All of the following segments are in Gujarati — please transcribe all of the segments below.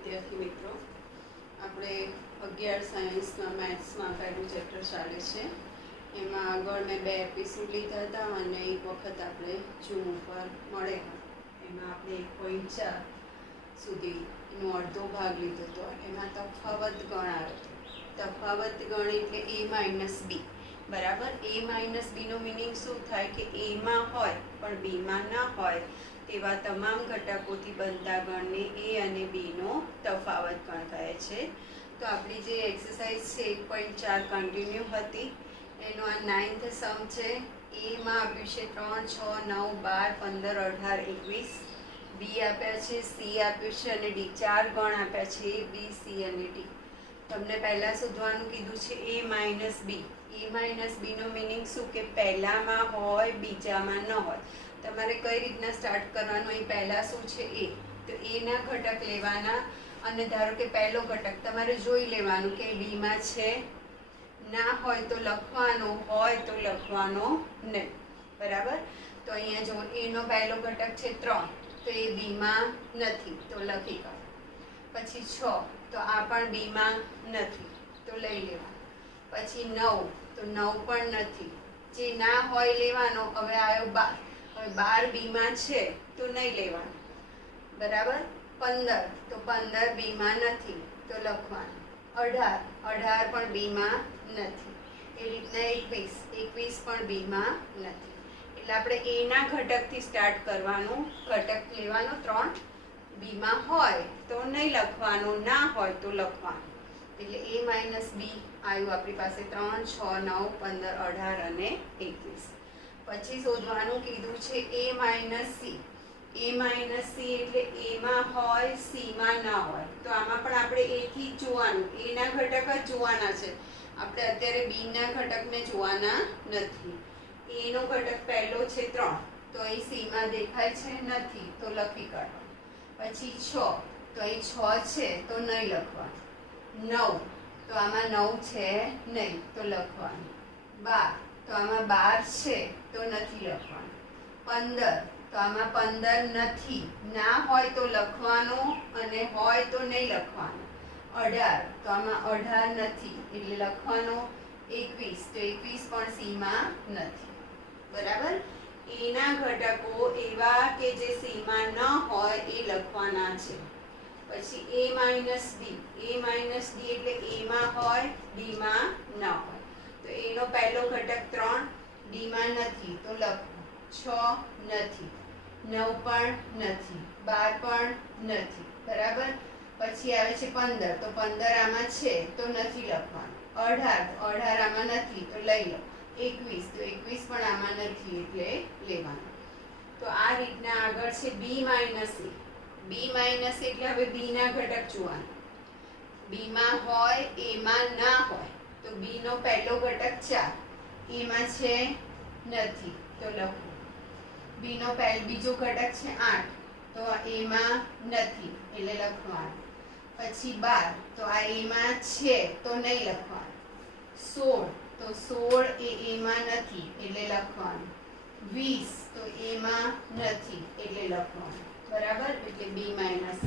વિદ્યાર્થી મિત્રો, આપણે 11 સાયન્સના મેથ્સમાં પહેલું ચેપ્ટર ચાલે છે. એમાં આગળ મેં 2 એપિસોડ લીધા હતા અને એક વખત આપણે ઝૂમ ઉપર મળેલા. એમાં આપણે 1.4 સુધી એનો અડધો ભાગ લીધો હતો. એમાં તફાવત ગણ આવ્યો હતો. તફાવત ગણ એટલે a માઇનસ બી, બરાબર. a માઇનસ બીનો મિનિંગ શું થાય કે એમાં હોય પણ બીમાં ના હોય તેવા તમામ ઘટકોથી બનતા ગણને a અને bનો તફાવત ગણ કહે છે. તો આપણી જે એક્સરસાઇઝ છે 1.4 કન્ટિન્યુ હતી, એનો આ 9th સમ છે. એમાં આપ્યું છે 3, 6, 9, 12, 15, 18, 21. બી આપ્યા છે, સી આપ્યું છે અને ડી. 4 ગણ આપ્યા છે a, b, c અને d. તમને પહેલાં શોધવાનું કીધું છે a minus B. a minus બીનો મિનિંગ શું કે પહેલામાં હોય બીજામાં ન હોય. તમારે કઈ રીતના સ્ટાર્ટ કરવાનું, અહીં પહેલાં શું છે a, તો એના ઘટક લેવાના અને ધારો કે પહેલો ઘટક તમારે જોઈ લેવાનું કે બીમાં છે, ના હોય તો લખવાનો, હોય તો લખવાનો નહીં, બરાબર. તો અહીંયા જો એનો પહેલો ઘટક છે 3, તો એ બીમાં નથી તો લખી કાઢો. પછી 6, તો આ પણ બીમાં નથી તો લઈ લેવાનું. પછી 9, તો 9 પણ નથી, જે ના હોય લેવાનો. હવે આવ્યો 12, હવે 12 બીમાં છે તો નહીં લેવાનું, બરાબર. 15, તો 15 બીમાં નથી તો લખવાનું. 18 પણ બીમાં નથી. એ રીતના 21 પણ બીમાં નથી. એટલે આપણે એના ઘટકથી સ્ટાર્ટ કરવાનું. ઘટક લેવાનો 3, બીમાં હોય તો નહીં લખવાનું, ના હોય તો લખવાનું. એટલે a માઇનસ બી આવ્યું આપણી પાસે 3, 6, 9, 15, 18 અને 21. પછી શોધવાનું કીધું છે a minus C. a minus C એટલે એમાં હોય, સીમાં ના હોય. તો આમાં પણ આપણે એથી જ જોવાનું, એના ઘટક જ જોવાના છે. આપણે અત્યારે બીના ઘટકને જોવાના નથી. એનો ઘટક પહેલો છે 3, તો અહીં સીમાં દેખાય છે, નથી તો લખી કાઢો. પછી 6, તો અહીં 6 છે તો નહીં લખવાનું. 9, તો આમાં 9 છે નહીં તો લખવાનું. 12, તો આમાં 12 છે તો નથી લખવાનું. 15, તો આમાં 15 નથી, ના હોય તો લખવાનું અને હોય તો નહીં લખવાનું. 18, તો આમાં 18 નથી એટલે લખવાનું. 21, તો 21 પણ સીમાં નથી, બરાબર. એના ઘટકો એવા કે જે સીમાં ન હોય એ લખવાના છે. પછી a minus D. a minus D એટલે એમાં હોય, ડીમાં ના હોય. તો એનો પહેલો ઘટક 3, ડીમાં નથી તો લખો. 6 નથી, 9 પણ નથી, 12 પણ નથી, બરાબર. પછી આવે છે 15, તો 15 આમાં છે તો નથી લખવાનું. 18 આમાં નથી તો લઈ લો. 21, તો 21 પણ આમાં નથી એટલે લેવાનું. તો આ રીતના આગળ છે બી માઇનસ એ. બી માઇનસ એટલે હવે બીના ઘટક જોવાના. બીમાં હોય, એમાં ના હોય. તો બીનો પહેલો ઘટક 4, એમાં છે નથી તો લખો. બીનો બીજો ઘટક છે 8, તો એમાં નથી એટલે લખવાનું. પછી 12, તો આ એમાં છે તો નહીં લખવાનું. 16, તો 16 એ એમાં નથી એટલે લખવાનું. 20, તો એમાં નથી એટલે લખવાનું, બરાબર. એટલે બી માઇનસ.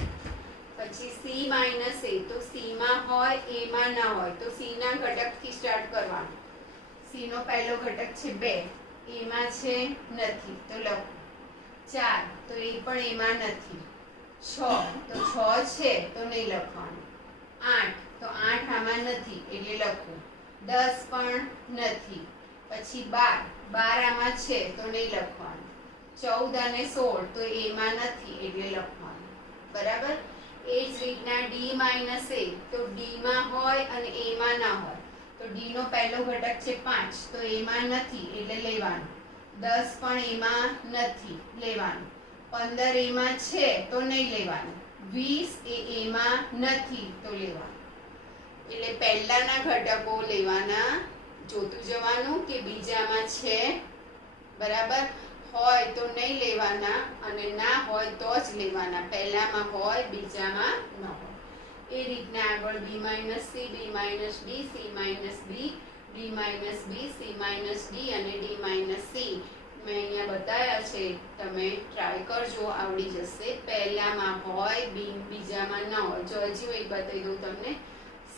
પછી સી માઇનસ એ, તો સીમાં હોય, એમાં ના હોય. તો સીના ઘટકથી સ્ટાર્ટ કરવાનું. સીનો પહેલો ઘટક છે 2, એમાં છે નથી તો લખો. 4, તો એ પણ એમાં નથી. 6, તો 6 છે તો નહીં લખવાનું. 8, તો 8 આમાં નથી એટલે લખો. 10 પણ નથી. પછી 12 આમાં છે તો નહીં લખવાનું. 14 અને 16, તો એમાં નથી એટલે લખવાનું, બરાબર. એ જ રીતના ડી માઇનસ એ, તો ડીમાં હોય અને એમાં ના હોય. તો ડીનો પહેલો ઘટક છે 5, તો એમાં નથી એટલે લેવાનું. 10 પણ એમાં નથી લેવાનું. 15 એમાં છે તો નહીં લેવાનું. 20 એ એમાં નથી તો લેવાનું. એટલે પહેલાના ઘટકો લેવાના, જોતું જવાનું કે બીજામાં છે, બરાબર. હોય તો નહીં લેવાના અને ના હોય તો જ લેવાના. પહેલામાં હોય, બીજામાં ન હોય. એ રીતના આગળ બી માઇનસ સી, બી માઇનસ ડી, સી માઇનસ બી, ડી માઇનસ બી, સી માઇનસ ડી અને ડી માઇનસ સી મેં અહીંયા બતાવ્યા છે, તમે ટ્રાય કરજો, આવડી જશે. પહેલામાં હોય બી, બીજામાં ન હોય. જો હજી એક બતાવી દઉં તમને,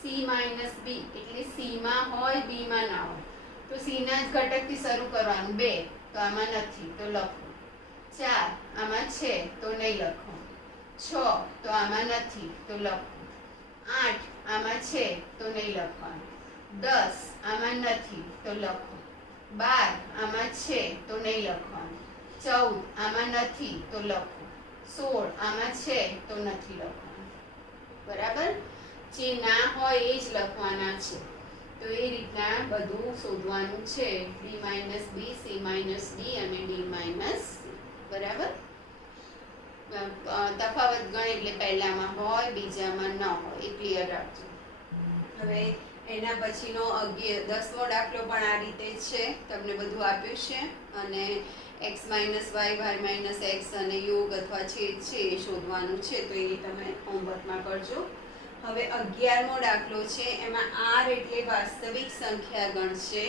સી માઇનસ બી એટલે સીમાં હોય બીમાં ના હોય. તો સીના જ ઘટકથી શરૂ કરવાનું. 2 તો આમાં નથી તો લખો. 4 આમાં છે તો નહીં લખો. 6 તો આમાં નથી તો લખો. 8 આમાં છે તો નહીં લખવાનું. 10 આમાં નથી તો લખો. 12 આમાં છે તો નહીં લખવાનું. 14 આમાં નથી તો લખો. 16 આમાં છે તો નથી લખવાનું. બરાબર? જે ના હોય એ જ લખવાના છે. તો એ રીતના બધું શોધવાનું છે. બી માઇનસ બી, સી માઇનસ ડી અને ડી માઇનસ સી. બરાબર? તફાવત ગણ એટલે પહેલામાં હોય બીજામાં ન હોય, એ ક્લિયર રાખજો. હવે એના પછીનો 10મો દાખલો પણ આ રીતે છે. તમને બધું આપ્યું છે અને x minus y, y minus x અને યોગ અથવા છેદ છે એ શોધવાનું છે. તો એ તમે હોમવર્કમાં કરજો. હવે 11મો દાખલો છે. એમાં r એટલે વાસ્તવિક સંખ્યા ગણ છે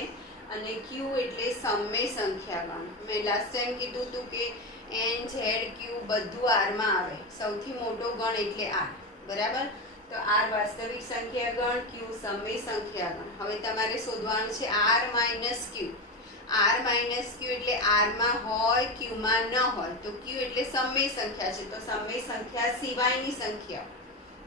અને q એટલે સમય સંખ્યા ગણ. મેં લાસ્ટ ટાઈમ કીધું હતું કે n, z, q બધું r માં આવે. સૌથી મોટો ગણ એટલે r. બરાબર? તો r વાસ્તવિક સંખ્યા ગણ, q સમય સંખ્યા ગણ. હવે તમારે શોધવાનું છે r minus q. r minus q એટલે r માં હોય, q માં ન હોય. તો q એટલે સમય સંખ્યા છે, તો સમય સંખ્યા સિવાયની સંખ્યા.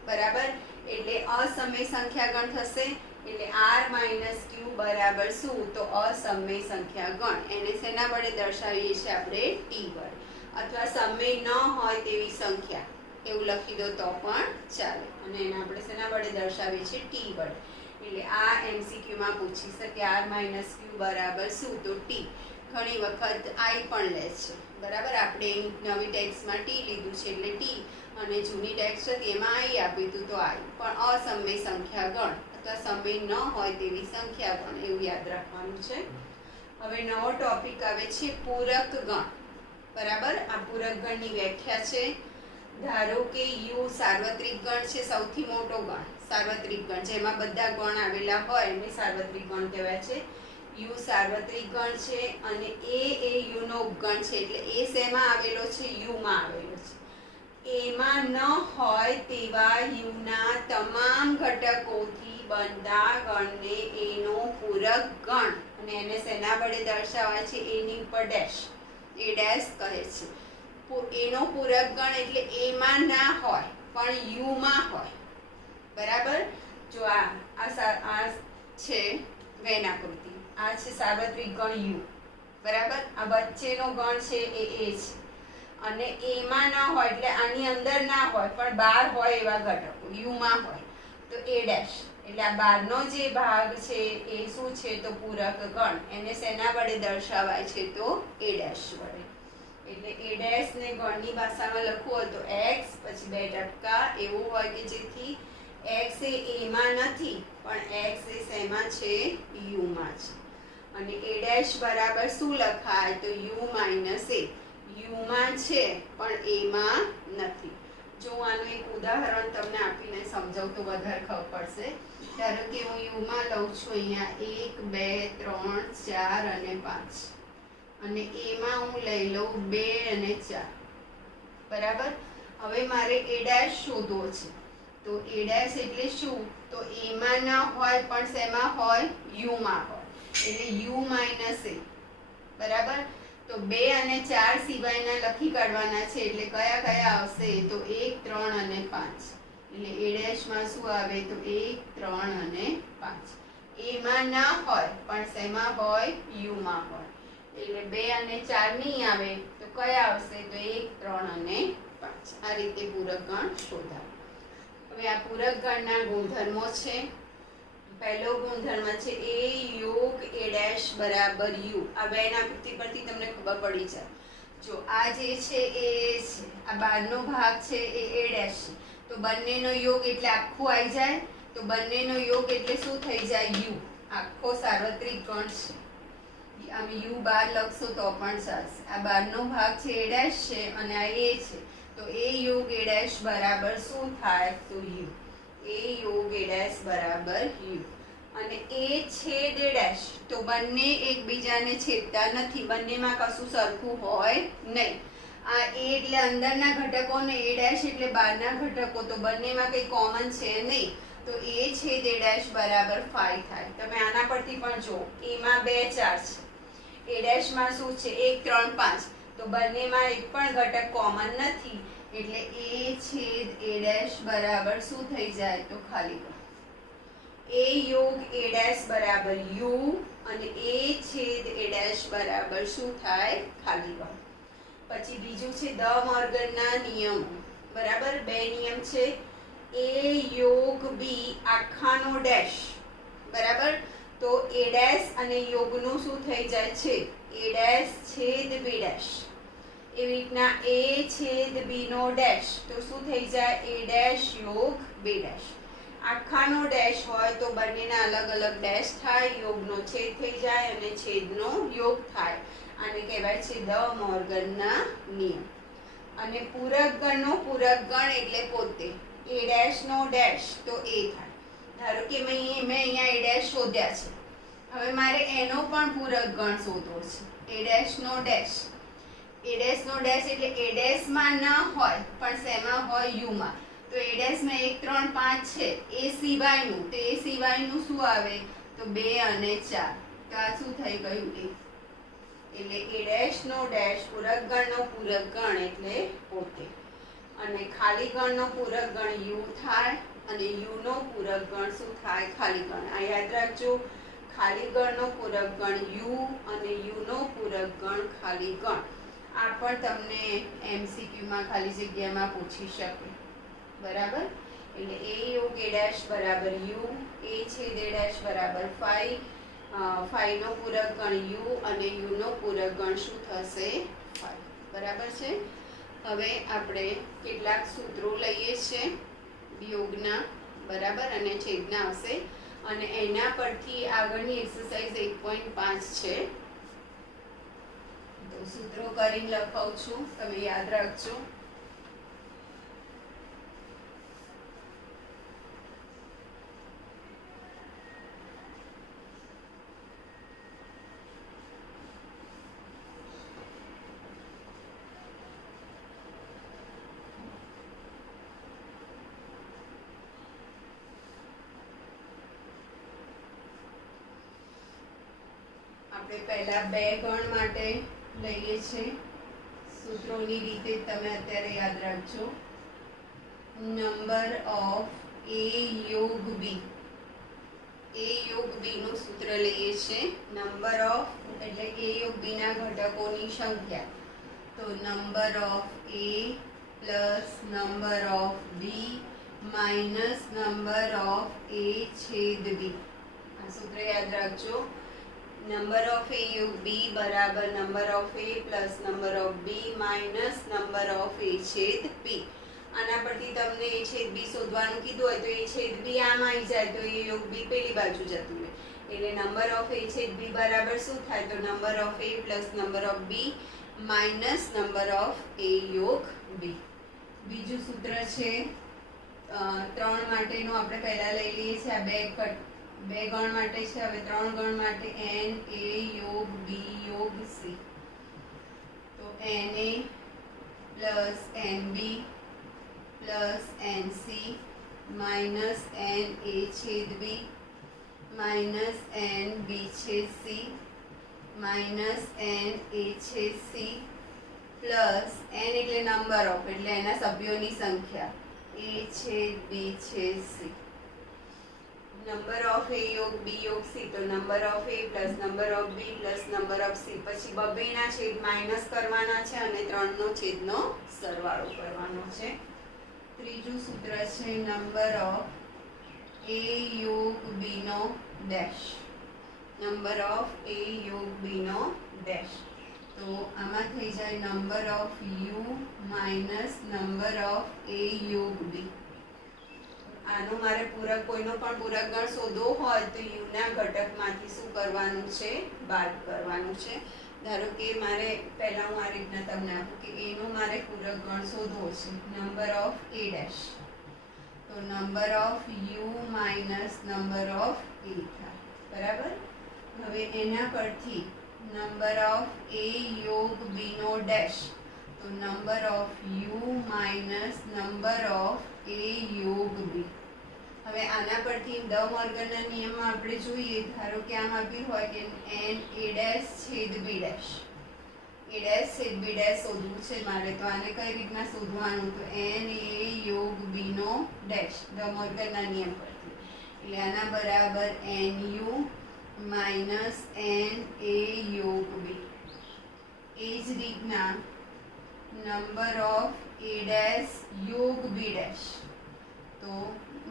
બરાબર? એટલે અસમય સંખ્યા ગણ થશે. એટલે r માઇનસ q બરાબર શું? તો અસમય સંખ્યા ગણ. એને શેના વડે દર્શાવીએ છીએ આપણે? t વડે. અથવા સમય ન હોય તેવી સંખ્યા એવું લખી દો તો પણ ચાલે. અને એને આપણે શેના વડે દર્શાવીએ છીએ? t વડે. એટલે આ MCQ માં પૂછી શકે r માઇનસ q બરાબર શું? તો t. ઘણી વખત i પણ લે છે. બરાબર? આપણે નવી ટેક્સ્ટમાં t લીધું છે એટલે t, અને જૂની ટેક્સ્ટ હતી એમાં i આપ્યું હતું તો i. પણ અસમય સંખ્યા ગણ અથવા સમય ન હોય તેવી સંખ્યા ગણ, એવું યાદ રાખવાનું છે. હવે નવો ટોપિક આવે છે પૂરક ગણ. બરાબર? આ પૂરક ગણની વ્યાખ્યા છે. ધારો કે u સાર્વત્રિક ગણ છે, સૌથી મોટો ગણ. સાર્વત્રિક ગણ જેમાં બધા ગણ આવેલા હોય એને સાર્વત્રિક ગણ કહેવાય છે. u સાર્વત્રિક ગણ છે અને એ u નો ઉપગણ છે. એટલે એ શેમાં આવેલો છે? u માં આવેલો છે. એમાં ન હોય તેવા u ના તમામ ઘટકોથી બનતા ગણને એનો પૂરક ગણ. અને એને શેના વડે દર્શાવાય છે? એની ઉપર ડેશ, એ ડેશ કહે છે. એનો પૂરક ગણ એટલે એમાં ના હોય પણ u માં હોય. બરાબર? જો આ છે વેન આકૃતિ, આ છે સાર્વત્રિક ગણ u. બરાબર? આ વચ્ચેનો ગણ છે એ છે. અને એમાં ના હોય એટલે આની અંદર ના હોય પણ બહાર હોય એવા ઘટકો u માં હોય તો a ડેશ. એટલે આ બહારનો જે ભાગ છે એ શું છે? તો પૂરક ગણ. એને શેના વડે દર્શાવાય છે? તો a ડેશ વડે. એટલે a ડેશ ને ગણની ભાષામાં લખવું હોય તો x પછી 2 ટપકા એવું હોય કે જેથી x એ a માં નથી પણ x એ શેમાં છે? u માં છે. અને a ડેશ બરાબર શું લખાય? તો u માઇનસ a. u માં છે પણ a માં નથી. જો આનું એક ઉદાહરણ તમને આપીને સમજાવું તો વધારે ખબર પડશે. ધારો કે હું u માં લઉં છું અહીંયા 1, 2, 3, 4 અને 5. અને a માં હું લઈ લઉં 2 અને 4. બરાબર? હવે મારે a ડેશ શોધવો છે. તો a ડેશ એટલે શું? તો a માં ના હોય પણ શેમાં હોય? u માં હોય. એટલે u માઇનસ a. બરાબર? તો 2 અને 4 સિવાયના લખી કાઢવાના છે. એટલે કયા કયા આવશે? તો 1, 3 અને 5. એટલે a ડેશ માં શું આવે? તો 1, 3 અને 5. a માં ના હોય પણ શેમાં હોય? u માં હોય. એટલે 2 અને 4 નહીં આવે તો કયા આવશે? તો 1, 3 અને 5. આ રીતે પૂરક ગણ શોધાય. હવે આ પૂરક ગણના ગુણધર્મો છે. પહેલો ગુણધર્મ છે a યોગ a ડેશ બરાબર u. આ વેન આકૃતિ પરથી તમને ખબર પડી જાય. જો આ જે છે એ છે, આ બહારનો ભાગ છે એ a ડેશ છે. તો બંનેનો યોગ એટલે આખું આવી જાય. તો બંનેનો યોગ એટલે શું થઈ જાય? u. આખો સાર્વત્રિક ગણ છે. આમ u બહાર લખશો તો પણ ચાલશે. આ બહારનો ભાગ છે a ડેશ છે અને આ a છે. તો a યોગ a ડેશ બરાબર શું થાય? તો u. a યોગ a ડેશ બરાબર u. અને એ છેદ એ ડેશ, તો બંને એકબીજાને છેદતા નથી, બંનેમાં કશું સરખું હોય નહીં. આ એ એટલે અંદરના ઘટકો ને એ ડેશ એટલે બહારના ઘટકો, તો બંનેમાં કંઈ કોમન છે નહીં, તો એ છેદ એ ડેશ બરાબર 5 થાય. તમે આના પરથી પણ જુઓ, એમાં 2 4 છે, એ ડેશમાં શું છે 1 3 5, તો બંનેમાં એક પણ ઘટક કોમન નથી, એટલે એ છેદ એ ડેશ બરાબર શું થઈ જાય તો ખાલી એ યોગ એ ડેશ બરાબર યુ અને એ છેદ એ ડેશ બરાબર શું થાય ખાલી ગણ. પછી બીજું છે દ મોર્ગનના નિયમો. બરાબર, 2 નિયમ છે. એ યોગ બી આખાનો ડેશ, બરાબર, તો એ ડેશ અને યોગનું શું થઈ જાય છે એ ડેશ છેદ બી ડેશ. એવી રીતના એ છેદ બી નો ડેશ, તો શું થઈ જાય એ ડેશ યોગ બી ડેશ. આખાનો ડેશ હોય તો બંનેના અલગ અલગ ડેશ થાય, યોગનો છેદ થઈ જાય અને છેદનો યોગ થાય. આને કહેવાય છે દ મોર્ગનના નિયમ. અને પૂરક ગણનો પૂરક ગણ એટલે પોતે. એ ડેશ નો ડેશ તો એ થાય. ધારો કે મેં અહીંયા એ ડેશ શોધ્યા છે, હવે મારે એનો પણ પૂરક ગણ શોધવો છે. એ ડેશ નો ડેશ, એ ડેશ નો ડેશ એટલે એ ડેશમાં ન હોય પણ શેમાં હોય યુમાં. તો એ ડેશમાં 1 3 5 છે, એ સિવાયનું, તો એ સિવાયનું શું આવે તો 2 અને 4, તો આ શું થઈ ગયું એ. એટલે એ ડેશ નો ડેશ પૂરક ગણનો પૂરક ગણ એટલે પોતે. અને ખાલી ગણનો પૂરક ગણ યુ થાય અને યુ નો પૂરક ગણ શું થાય ખાલી ગણ. આ યાદ રાખજો, ખાલી ગણનો પૂરક ગણ યુ અને યુ નો પૂરક ગણ ખાલી ગણ. આ પણ તમને એમસીક્યુમાં ખાલી જગ્યામાં પૂછી શકે. બરાબર, એટલે એ યોગ એ ડેશ બરાબર યુ, એ છેદ એ ડેશ બરાબર 5, 5 નો પૂરક ગણ યુ અને યુ નો પૂરક ગણ શું થશે 5. બરાબર છે. હવે આપણે કેટલાક સૂત્રો લઈએ છીએ યોગના, બરાબર, અને છેદના આવશે, અને એના પરથી આગળની એક્સરસાઇઝ 1.5 છે. તો સૂત્રો કરીને લખાવું છું, તમે યાદ રાખજો. આપણે પહેલા 2 ગણ માટે લઈએ છીએ. સૂત્રોની રીતે તમે અત્યારે યાદ રાખજો. નંબર ઓફ એ યોગ બી, એ યોગ બી નું સૂત્ર લઈએ છીએ. નંબર ઓફ એટલે એ યોગ બી ના ઘટકોની સંખ્યા, તો number of A plus number of B minus number of A છેદ બી. આ સૂત્ર યાદ રાખજો. નંબર ઓફ એ યોગ બી બરાબર number of A plus number of B minus number of A છેદ બી. આના પરથી તમને એ છેદ બી શોધવાનું કીધું હોય તો એ છેદ બી આમ આવી જાય તો એ યોગ બી પેલી બાજુ જતું રહે. એટલે નંબર ઓફ એ છેદ બી બરાબર શું થાય તો number of A plus number of B minus number of A યોગ બી. બીજું સૂત્ર છે 3 માટેનું, આપણે પહેલા લઈ લઈએ છીએ. આ 2 ગણ માટે છે. હવે 3 ગણ માટે એન એ યોગ બી યોગ સી, તો N A plus N B plus N C minus N A છેદ બી માઇનસ એન બી છેદ સી માઇનસ એન એ છેદ સી પ્લસ એન એટલે નંબર ઓફ એટલે એના સભ્યોની સંખ્યા, એ છેદ બી છેદ સી. નંબર ઓફ એ યોગ બી યોગ સી, તો number of A plus number of B plus number of C. પછી બબેના છેદ માઇનસ કરવાના છે અને 3 નો છેદનો સરવાળો કરવાનો છે. ત્રીજું સૂત્ર છે નંબર ઓફ એ યોગ બી નો ડેશ, નંબર ઓફ એ યોગ બી નો ડેશ. તો આમાં થઈ જાય number of U minus number of A યોગ બી. આનો મારે પૂરક કોઈનો પણ પૂરક ગણ શોધવો હોય તો યુ ના ઘટકમાંથી શું કરવાનું છે બાદ કરવાનું છે. ધારો કે મારે પહેલા હું આ રીતના તમને આપું કે એનો મારે પૂરક ગણ શોધવો છે નંબર ઓફ એ ડેશ, તો number of U minus number of A થાય. બરાબર. હવે એના પરથી નંબર ઓફ એ યોગ બી નો ડેશ, તો number of U minus number of A યોગ બી. હવે આના પરથી દ મોર્ગનના નિયમમાં આપણે જોઈએ, ધારો કે આમ આપ્યું હોય કે એન એ ડેશ છેદ બી ડેશ, એ ડેશ છેદ બી ડેશ શોધવું છે મારે, તો આને કઈ રીતના શોધવાનું, તો એન એ યોગ બી નો ડેશ દ મોર્ગનના નિયમ પરથી, એટલે આના બરાબર N U minus N A યોગ બી. એ જ રીતના નંબર ઓફ એ ડેશ યોગ બી ડેશ, તો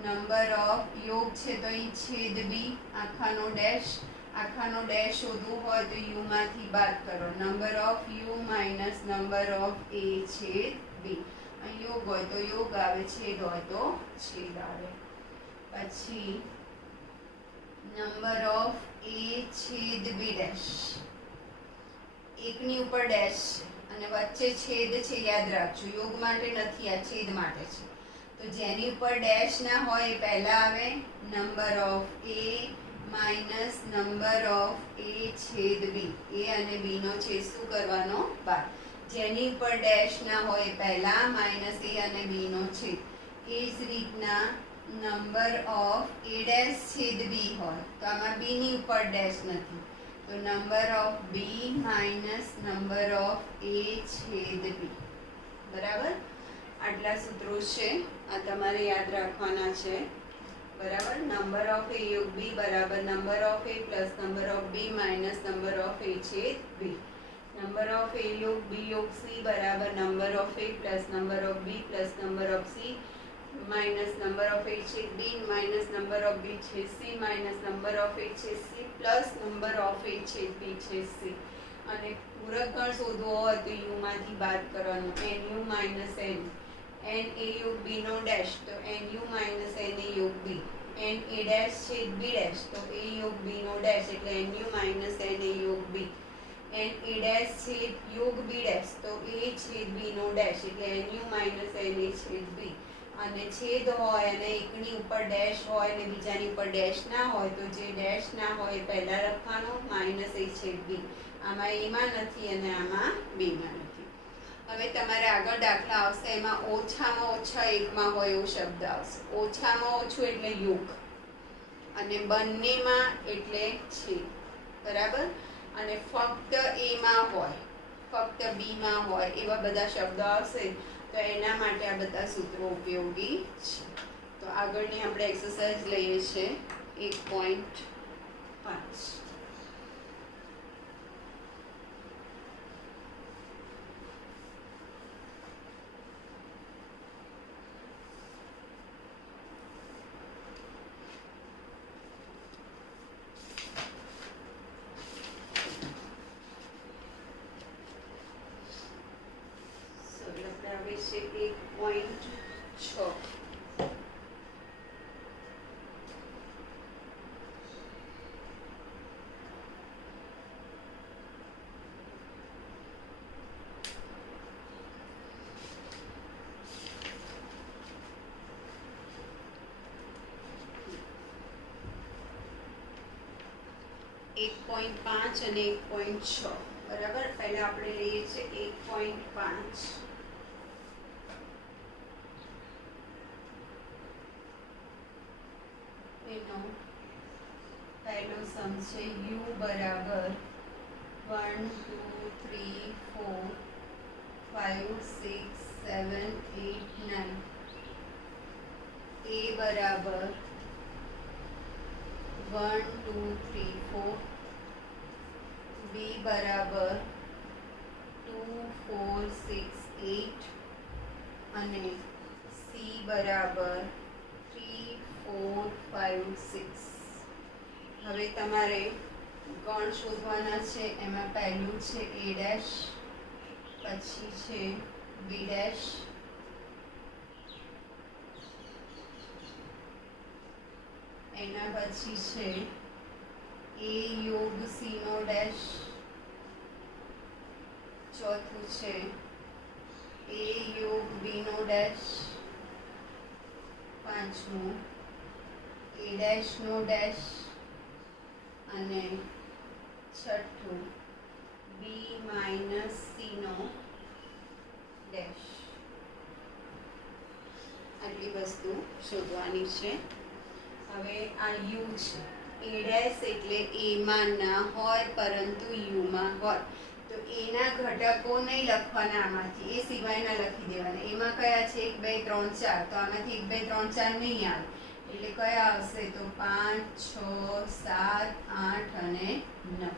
નંબર ઓફ યોગ છે તો અહીં છેદ બી આખાનો ડેશ શોધવું હોય તો યુ માંથી બાદ કરો, number of U minus number of A છેદ બી. અહીં યોગ હોય તો યોગ આવે, છેદ હોય તો છેદ આવે. પછી નંબર ઓફ એ છેદ બી ડેશ, એકની ઉપર ડેશ છે અને વચ્ચે છેદ છે, યાદ રાખજો, યોગ માટે નથી, આ છેદ માટે છે. તો જેની ઉપર ડેશ ના હોય એ પહેલા આવે, number of A minus number of A છેદ બી. એ અને બી નો છેદ શું કરવાનો? બાદ. જેની ઉપર ડેશ ના હોય એ પહેલા, માઇનસ એ અને બી નો છેદ. એ જ રીતના નંબર ઓફ એ ડેશ છેદ બી હોય તો આમાં બી ની ઉપર ડેશ નથી, તો number of B minus number of A છેદ બી. બરાબર. આટલા સૂત્રો છે, આ તમારે યાદ રાખવાના છે. બરાબર. નંબર ઓફ એ યોગ બી બરાબર number of A plus number of B minus number of A છેદ બી. નંબર ઓફ એ યોગ બી યોગ સી બરાબર number of A plus number of B plus number of C minus number of A છેદ B minus number of B છેદ C minus number of A છેદ C plus number of A છેદ બી છેદ સી. અને પૂરક ગણ શોધવો હોય તો યુ માંથી બાદ કરવાનું, N U minus N, N A યોગ બી નો ડેશ તો N U minus N A યોગ બી, એન એ ડેશ છેદ બી ડેશ તો એ યોગ બી નો ડેશ એટલે N U minus N A યોગ બી, એન એ ડેશ છેદ યોગ બી ડેશ તો એ છેદ બી નો ડેશ એટલે N U minus N A છેદ બી. અને છેદ હોય અને એકની ઉપર ડેશ હોય અને બીજાની ઉપર ડેશ ના હોય તો જે ડેશ ના હોય એ પહેલા લખવાનું, માઇનસ એ છેદ બી. આમાં એમાં નથી અને આમાં બીમાં નથી. હવે તમારે આગળ દાખલા આવશે, એમાં ઓછામાં ઓછા એકમાં હોય એવો શબ્દ આવશે. ઓછામાં ઓછું એટલે યોગ અને બંનેમાં એટલે છેદ. બરાબર. અને ફક્ત એમાં હોય, ફક્ત બીમાં હોય એવા બધા શબ્દો આવશે, તો એના માટે આ બધા સૂત્રો ઉપયોગી છે. તો આગળની આપણે એક્સરસાઇઝ લઈએ છીએ 1.5. આવે છે 1.6. એક 1.5 અને 1.6. બરાબર. પહેલા આપણે લઈએ છીએ 1.5. એનો પહેલો સમ છે u બરાબર 1 2 3 4 5 6 7 8 9, a બરાબર 1 2 3 4, b બરાબર 2 4 6 8 અને c બરાબર 3 4 5 6. હવે તમારે ગણ શોધવાના છે. એમાં પહેલું છે a ડેશ, પછી છે b ડેશ, એના પછી છે a યોગ c નો ડેશ, ચોથું છે a યોગ b નો ડેશ, પાંચમું a ડેશ નો ડેશ, અને છઠ્ઠું બી માઇનસ સીનો ડેશ. આટલી વસ્તુ શોધવાની છે. હવે આ યુ છે, એ ડેશ એટલે એમાં ના હોય પરંતુ યુમાં હોય, તો એના ઘટકો નહીં લખવાના આમાંથી, એ સિવાયના લખી દેવાના. એમાં કયા છે? 1 2 3 4, તો આમાંથી 1 2 3 4 નહીં આવે, એટલે કયા આવશે? તો 5 6 7 8 અને 9.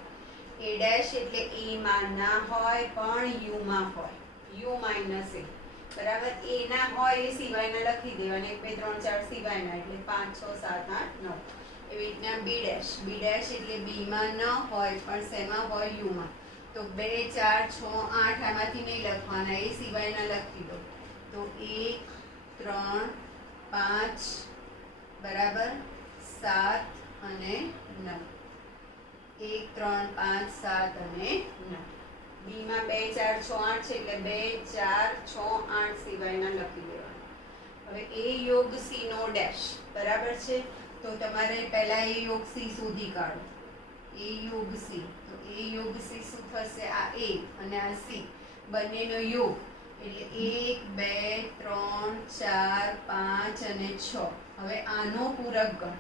એ ડેશ એટલે એમાં ના હોય પણ યુમાં હોય, યુ માઇનસ એ, બરાબર. એ ના હોય એ સિવાયના લખી દેવાના, 1 2 3 4 સિવાયના, એટલે 5 6 7 8 9. એવી રીતના બી ડેશ, બી ડેશ એટલે બીમાં ન હોય પણ શેમાં હોય? યુમાં. તો 2 4 6 8 આમાંથી નહીં લખવાના, એ સિવાયના લખી દો. તો 1 3 5 બરાબર 7 અને 9. 1 3 5 7 અને 9. બીમાં 2 4 6 8 છે એટલે 2 4 6 8 સિવાયના લખી દેવાના. હવે એ યોગ સી નો ડેશ, બરાબર છે. તો તમારે પહેલા એ યોગ સી શોધી કાઢો. એ યોગ સી, તો એ યોગ સી શું થશે? આ એ અને આ સી બંનેનો યોગ, એટલે 1 2 3 4 5 અને 6. હવે આનો પૂરક ગણ,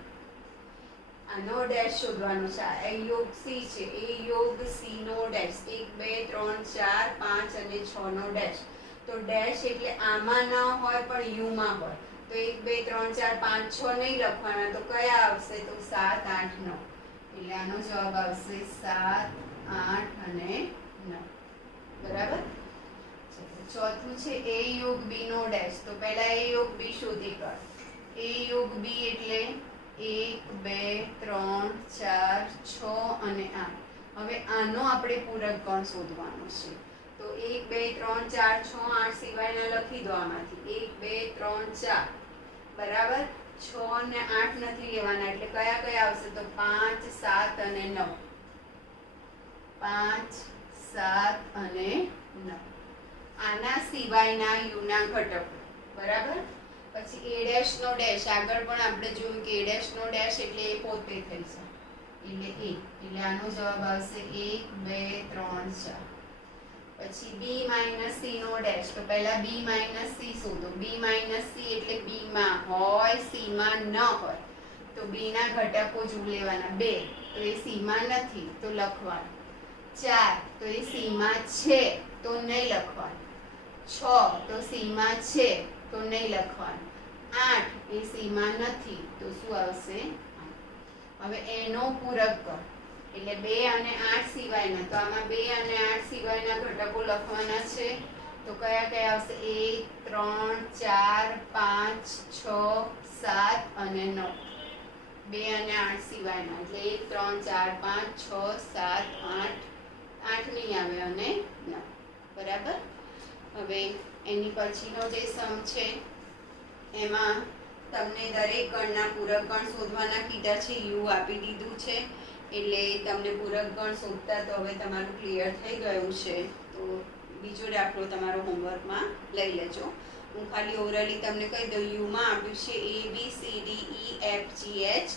આનો ડેશ શોધવાનો છે. આ યોગ સી છે, એ યોગ સી નો ડેશ 1 2 3 4 5 અને 6 નો ડેશ. તો ડેશ એટલે આમાં ન હોય પણ યુમાં હોય, તો 1 2 3 4 5 6 નહીં લખવાના, તો કયા આવશે? તો 7 8 9. એટલે આનો જવાબ આવશે 7 8 અને 9. બરાબર. ચોથું છે એ યોગ બી નો ડેશ, તો પહેલા એ યોગ બી શોધી કાઢો. એ યોગ બી એટલે 1 2 3 4 6 અને 8. હવે આનો આપણે પૂરક ગણ શોધવાનો છે. તો 1 2 3 4 6 8 સિવાયના લખી દો આમાંથી. 1 2 3 4 બરાબર. 6 ને 8 નથી લેવાના, એટલે કયા કયા આવશે? તો 5 7 અને 9. 5 7 અને 9. આના સિવાયના યુના ઘટકો, બરાબર. પછી એ ડેશ નો ડેશ, આગળ પણ આપણે જોયું કે એ ડેશ નો ડેશ એટલે એ પોતે થઈ જાય, એટલે એ, એટલે આનો જવાબ આવશે 1 2 3 4. પછી બી માઇનસ સી નો ડેશ, તો પહેલા બી માઇનસ સી શોધો. બી માઇનસ સી એટલે બી માં હોય, સી માં ન હોય, તો બી ના ઘટકો જ લેવાના. 2 તો એ સી માં નથી તો લખવાનું. 4 તો એ સી માં છે તો નહીં લખવાનું. 6 તો સી માં છે તો નહીં લખવાનું. 8 એ સી માં નથી તો શું આવશે? હવે એનો પૂરક કર, એટલે 2 અને 8 સિવાયના, તો આમાં 2 અને 8 સિવાયના ઘટકો લખવાના છે. તો કયા કયા આવશે? 1 3 4 5 6 7 અને 9. 2 અને 8 સિવાયના, એટલે 1 3 4 5 6 7 8. 8 નહીં આવે અને 9. બરાબર. હવે એની પછીનો જે સમ છે એમાં તમને દરેક ગણના પૂરક ગણ શોધવાના કીધા છે. યુ આપી દીધું છે, એટલે તમને પૂરક ગણ શોધતા તો હવે તમારું ક્લિયર થઈ ગયું છે. તો બીજો દાખલો તમારો હોમવર્કમાં લઈ લેજો. હું ખાલી ઓરલી તમને કહી દઉં. યુમાં આપ્યું છે A B C D E F G H.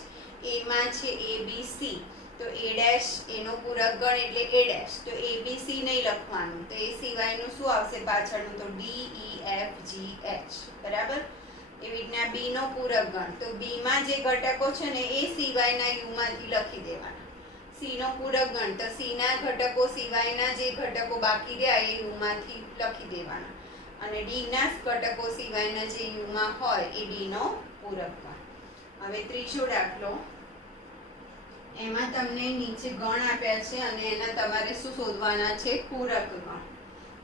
એમાં છે એ બી સી, તો એ ડેશ એનો પૂરક ગણ એટલે એ ડેશ, તો એ બી સી નહીં લખવાનું, તો એ સિવાયનું શું આવશે પાછળનું? તો D E F G H. બરાબર. એવી રીતના બી નો પૂરક ગણ, તો બી માં જે ઘટકો છે ને એ સિવાયના યુમાંથી લખી દેવાના. સી નો પૂરક ગણ, તો સી ના ઘટકો સિવાયના જે ઘટકો બાકી રહ્યા એ યુમાંથી લખી દેવાના. અને ડી ના ઘટકો સિવાયના જે યુમાં હોય એ ડી નો પૂરક ગણ. હવે ત્રીજો દાખલો, એમાં તમને નીચે ગણ આપ્યા છે અને એના તમારે શું શોધવાના છે? પૂરક ગણ.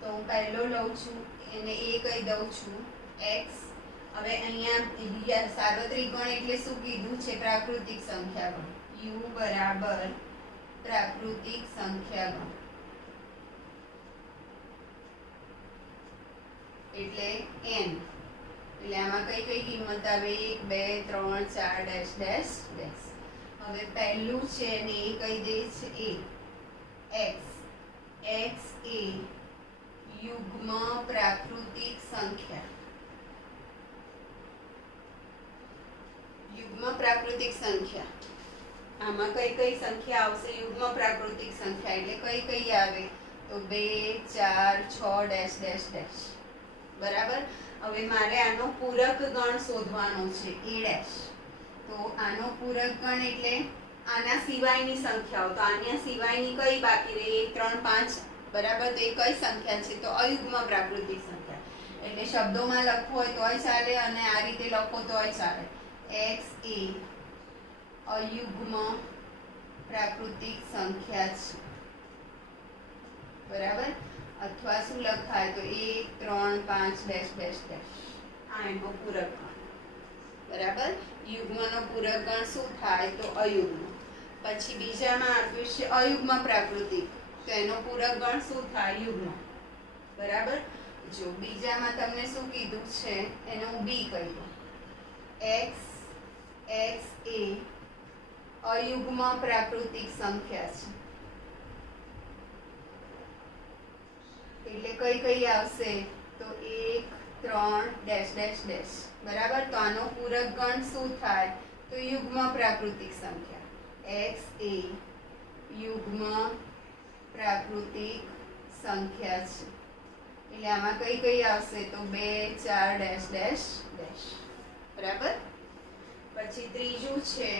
તો હું પહેલો લઉં છું, એને એ કહી દઉં છું x. હવે અહીંયા સાર્વત્રિક ગણ એટલે શું કીધું છે? પ્રાકૃતિક સંખ્યા ગણ. u બરાબર પ્રાકૃતિક સંખ્યા ગણ, એટલે n. એટલે આમાં કઈ કઈ કિંમત આવે? 1 2 3 4 ડેશ ડેશ ડેશ. હવે પહેલું છે ને એ કહી દે છે a. x એ યુગ્મ પ્રાકૃતિક સંખ્યા, યુગ્મ પ્રાકૃતિક સંખ્યા. આમાં કઈ સંખ્યા આવશે? યુગ્મ પ્રાકૃતિક સંખ્યા એટલે કઈ આવે? તો 2 4 6 ડેશ ડેશ ડેશ. બરાબર. હવે મારે આનો પૂરક ગણ શોધવાનો છે a ડેશ. તો આનો પૂરક ગણ એટલે આના સિવાયની સંખ્યાઓ. તો આના સિવાયની કઈ બાકી રહી? 1 3 5. બરાબર. તો એ કઈ સંખ્યા છે? તો અયુગ્મ પ્રાકૃતિક સંખ્યા. એટલે શબ્દોમાં લખવું હોય તોય ચાલે અને આ રીતે લખો તોય ચાલે. x એ અયુગ્મ પ્રાકૃતિક સંખ્યા છે. બરાબર. અથવા શું લખાય? તો 1 3 5 ડેશ ડેશ ડેશ. આ એનો પૂરક ગણ. બરાબર. યુગ્મનો પૂરક ગણ શું થાય? તો અયુગ્મ. પછી બીજામાં આપ્યું છે અયુગ્મ પ્રાકૃતિક. તો એનો પૂરક ગણ શું થાય? યુગ્મ. બરાબર. જો બીજામાં તમને શું કીધું છે એને હું બી કહી દઉં. x એ અયુગ્મ પ્રાકૃતિક સંખ્યા છે. એટલે કઈ આવશે? તો 1 3 ડેશ ડેશ ડેશ. બરાબર. તો આનો પૂરક ગણ શું થાય? તો યુગ્મ પ્રાકૃતિક સંખ્યા. x એ યુગ્મ પ્રાકૃતિક સંખ્યા છે. એટલે આમાં કઈ આવશે? તો 2 4 ડેશ ડેશ ડેશ. બરાબર. પછી ત્રીજું છે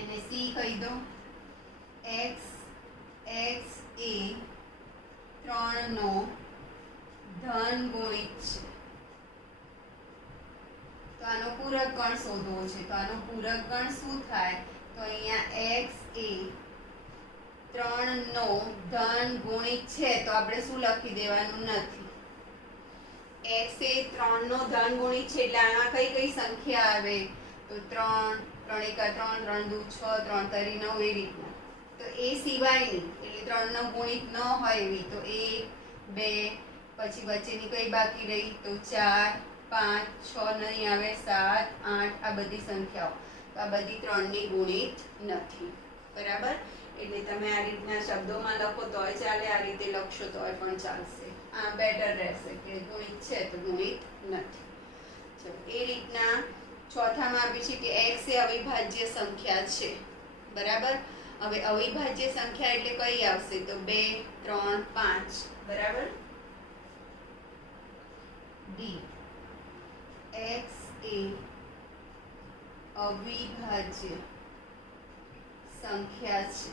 એને સી કહી દો. x એ 3 નો ધન ગુણિત છે. તો આનો પૂરક ગણ શોધવો છે. તો આનો પૂરક ગણ શું થાય? તો અહીંયા x એ 3 નો ધન ગુણિત છે. તો આપણે શું લખી દેવાનું? નથી. x એ 3 નો ધન ગુણિત છે એટલે આમાં કઈ સંખ્યા આવે? તો 3 3 1 3 3 2 6 3 3 9 એ રીતના. તો એ સિવાયની એટલે 3 નો ગુણિત ન હોય એવી. તો 1 2 પછી વચ્ચેની કઈ બાકી રહી? તો 4 5 6 નહીં આવે, 7 8 આ બધી સંખ્યાઓ. તો આ બધી 3 ની ગુણિત નથી. બરાબર. એટલે તમે આ રીતના શબ્દોમાં લખો તોય ચાલે, આ રીતે લખશો તોય પણ ચાલશે. આ બેટર રહેશે કે ગુણિત છે તો ગુણિત નથી. ચલો એ રીતના ચોથામાં આપ્યું છે કે x એ અવિભાજ્ય સંખ્યા છે. બરાબર. હવે અવિભાજ્ય સંખ્યા એટલે કઈ આવશે? તો 2 3 5. બરાબર. ડી x એ અવિભાજ્ય સંખ્યા છે.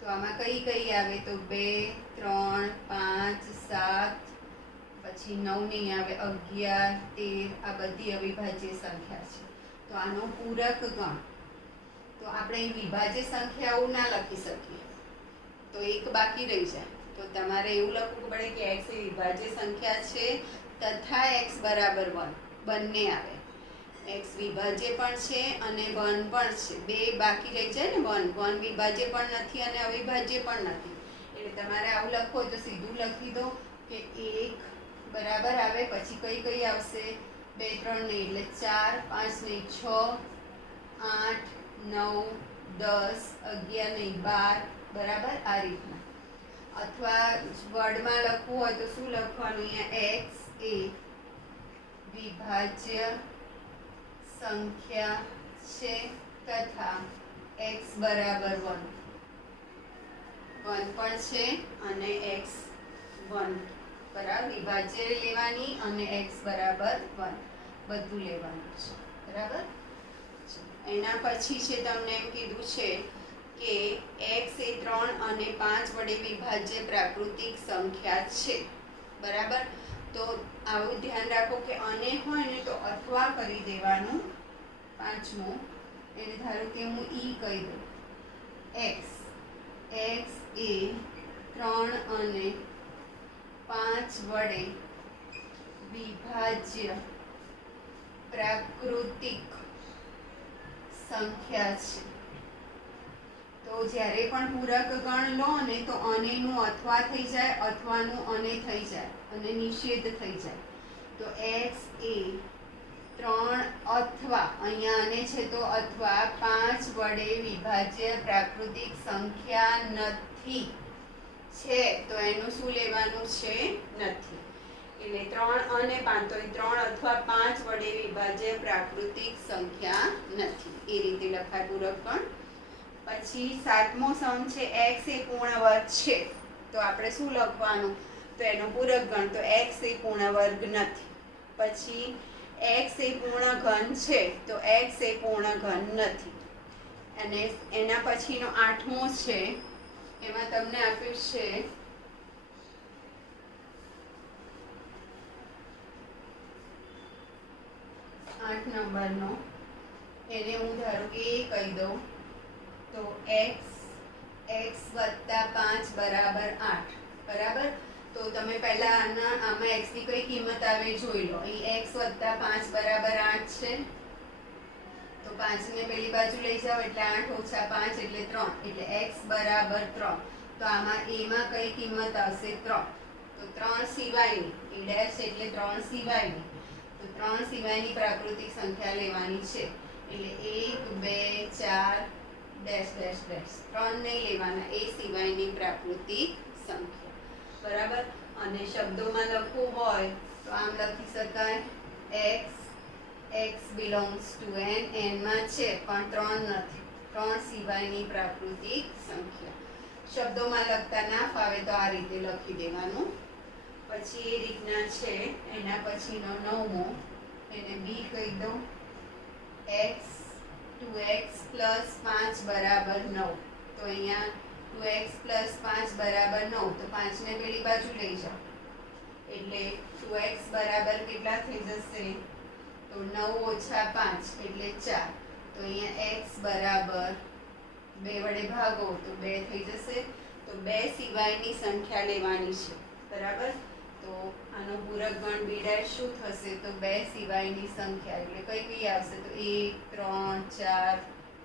તો આમાં કઈ આવે? તો 2 3 5 7 પછી 9 નહીં આવે, 11 13 આ બધી અવિભાજ્ય સંખ્યા છે. તો આનો પૂરક ગણ. તો આપણે વિભાજ્ય સંખ્યાઓ ના લખી શકીએ તો એક બાકી રહી જાય. તો તમારે એવું લખવું પડે કે x એ વિભાજ્ય સંખ્યા છે તથા x બરાબર 1 બંને આવે. x વિભાજ્ય પણ છે અને 1 પણ છે. બે બાકી રહી જાય ને. 1 વિભાજ્ય પણ નથી અને અવિભાજ્ય પણ નથી. એટલે તમારે આવું લખવું હોય તો સીધું લખી દો કે 1 બરાબર આવે પછી કઈ આવશે? 2 3 નહીં એટલે 4 5 નહીં 6 8 9 10 11 નહીં 12. બરાબર. આ રીતના. અથવા વર્ડમાં લખવું હોય તો શું લખવાનું? અહીંયા x એ વિભાજ્ય સંખ્યા છે તથા x બરાબર 1 પણ છે અને x 1 બરાબર વિભાજ્ય લેવાની અને x બરાબર 1 બધું લેવાનું છે. બરાબર. એના પછી છે તમને એમ કીધું છે કે x એ 3 અને 5 વડે વિભાજ્ય પ્રાકૃતિક સંખ્યા છે. બરાબર. તો આવું ધ્યાન રાખો કે અને હોય ને તો અથવા કરી દેવાનું. પાંચમું એને ધારો કે હું ઈ કહી દઉં. x એ 3 અને 5 વડે વિભાજ્ય પ્રાકૃતિક સંખ્યા છે. તો જ્યારે પણ પૂરક ગણ લો ને તો અનેનું અથવા થઈ જાય, અથવાનું અને થઈ જાય અને નિષેધ થઈ જાય. તો x એ 3 અથવા અહીંયા અને છે તો અથવા 5 વડે વિભાજ્ય પ્રાકૃતિક સંખ્યા નથી છે. તો એનું શું લેવાનું છે? નથી. એટલે 3 અને 5 તો 3 અથવા 5 વડે વિભાજ્ય પ્રાકૃતિક સંખ્યા નથી. એ રીતે લખાય પૂરક ગણ. પછી 7મો સમ છે x એ પૂર્ણ વર્ગ છે, તો આપણે શું લખવાનું? તો એનો પૂરક ગણ તો x એ પૂર્ણ વર્ગ નથી. પછી x એ પૂર્ણ ઘન છે, તો x એ પૂર્ણ ઘન નથી. અને એના પછીનો 8મો છે, એમાં તમને આપ્યું છે 8 નંબરનો, એને હું ધારો કે એ કહી દઉં તો x વત્તા 5 બરાબર 8. બરાબર, તો તમે પહેલા આમાં x ની કઈ કિંમત આવે જોઈ લો. અહીં x વત્તા 5 બરાબર 8 છે, તો 5 ને પેલી બાજુ લઈ જાઓ એટલે 8 ઓછા 5 એટલે 3, એટલે x બરાબર 3. તો આમાં a માં કઈ કિંમત આવશે? 3. તો 3 સિવાયની, a ડેશ એટલે 3 સિવાયની, તો 3 સિવાયની પ્રાકૃતિક સંખ્યા લેવાની છે. એટલે 1 2 4 ડેશ ડેશ ડેશ, 3 નહીં લેવાના, એ સિવાયની પ્રાકૃતિક સંખ્યા. બરાબર. અને શબ્દોમાં લખવું હોય તો આમ લખી શકાય x belongs to n, n માં છે પણ 3 નથી, 3 સિવાયની પ્રાકૃતિક સંખ્યા. શબ્દોમાં લખતા ના ફાવે તો આ રીતે લખી દેવાનું. પછી એ રીતના છે એના પછીનો 9મો, એને b કહી દઉં. x 2x plus 5 બરાબર 9. તો અહીંયા 2x plus 5 બરાબર 9, તો 5 ને પેલી બાજુ લઈ જાઓ એટલે 2x બરાબર કેટલા થઈ જશે? તો 9 ઓછા 5 એટલે 4. તો અહીંયા x બરાબર 2 વડે ભાગો તો 2 થઈ જશે. તો 2 સિવાયની સંખ્યા લેવાની છે. બરાબર. તો આનો પૂરક ગણ b' શું થશે? તો 2 સિવાયની સંખ્યા. એટલે કઈ કઈ આવશે? તો 1 3 4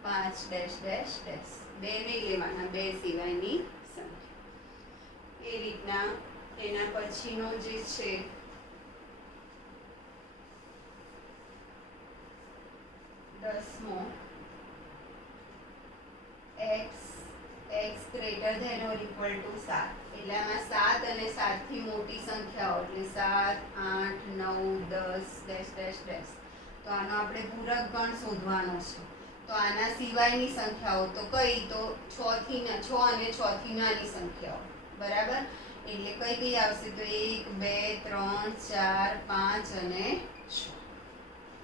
5 ડેશ ડેશ ડેશ. 2 નહીં લેવાના, 2 સિવાયની સંખ્યા. એ રીતના એના પછીનો જે છે 10મો, x greater than or equal to 7. એટલે આમાં 7 અને 7 થી મોટી સંખ્યાઓ એટલે 7 8 9 10 ડેશ ડેશ ડેશ. તો આનો આપણે પૂરક ગણ શોધવાનો છે. તો આના સિવાયની સંખ્યાઓ તો કઈ? તો 6 અને 6 થી નાની સંખ્યાઓ. બરાબર. એટલે કઈ કઈ આવશે? તો 1 2 3 4 5 અને 6.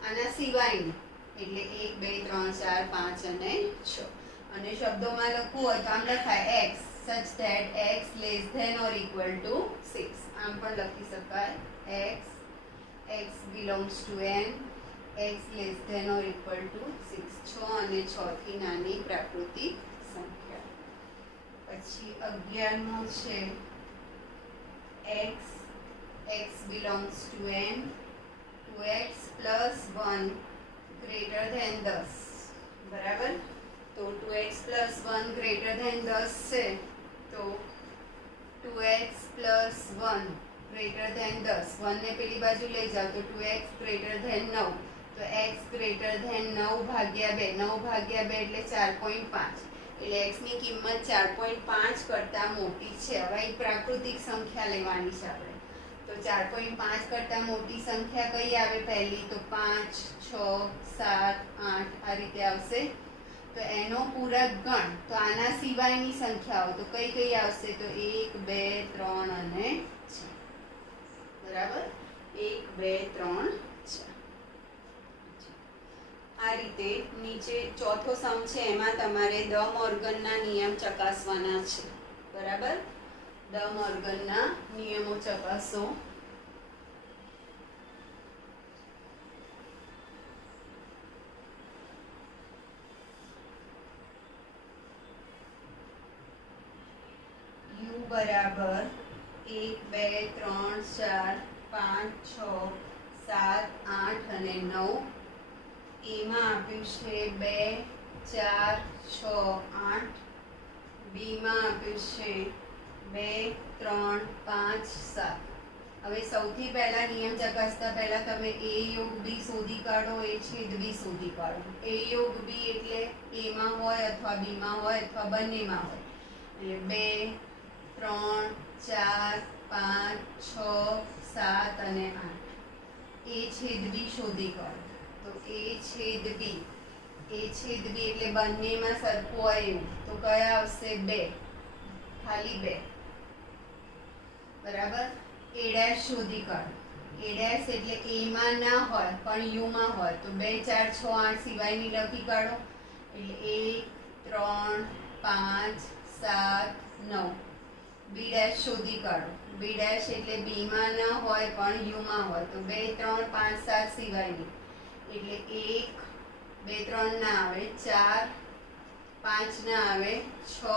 આના સિવાયની એટલે 1 2 3 4 5 અને 6. અને શબ્દોમાં લખવું હોય તો આમ લખાય x such that x less than or equal to 6. આમ પણ લખી શકાય x belongs to n, x less than or equal to 6. 6 અને 6 થી નાની પ્રાકૃતિક સંખ્યા. પછી 11મો છે x belongs to n, 2x plus 1 greater than 10. બરાબર. તો 2x plus 1 greater than 10 છે, તો 2x plus 1 greater than 10, 1 ને પેલી બાજુ લઈ જાઓ તો 2x greater than 9. તો x greater than 9 ભાગ્યા 2, 9 ભાગ્યા 2 એટલે 4.5. એટલે x ની કિંમત 4.5 કરતાં મોટી છે. હવે એ પ્રાકૃતિક સંખ્યા લેવાની છે આપણે. તો 4.5 કરતાં મોટી સંખ્યા કઈ આવે પહેલી? તો 5 6 7 8 આ રીતે આવશે. તો એનો પૂરક ગણ તો આના સિવાયની સંખ્યાઓ તો કઈ કઈ આવશે? તો 1 2 3 અને 4. બરાબર. 1 2 3 4. આ રીતે નીચે ચોથો સમ છે, એમાં તમારે દ મોર્ગનના નિયમ ચકાસવાના છે. બરાબર. દ મોર્ગનના નિયમો ચકાસો. બરાબર 1 2 3 4 5 6 7 8 અને 9. એમાં આપ્યું છે 2 4 6 8. બીમાં આપ્યું છે 2 3 5 7. હવે સૌથી પહેલા નિયમ ચકાસતા પહેલા તમે a યોગ b શોધી કાઢો, એ છેદ b શોધી કાઢો. a યોગ b એટલે a માં હોય અથવા b માં હોય અથવા બંનેમાં હોય. એટલે 2 3 4 5 6 7 અને 8 એ છેદ બી શોધી કાઢો. તો એ છેદ બી એટલે બંનેમાં સરખું હોય એવું. તો કયા આવશે? 2, ખાલી 2. બરાબર. એ ડેશ શોધી કાઢો. એ ડેશ એટલે એ માં ના હોય પણ યુ માં હોય. તો 2 4 6 8 સિવાયની લખી કાઢો. એટલે 1 3 5 7 9. બી ડેશ શોધી કાઢો. બી ડેશ એટલે બી માં ના હોય પણ યુ માં હોય. તો 2 3 5 7 સિવાયની એટલે 1 2 3 ના આવે, 4 5 ના આવે, 6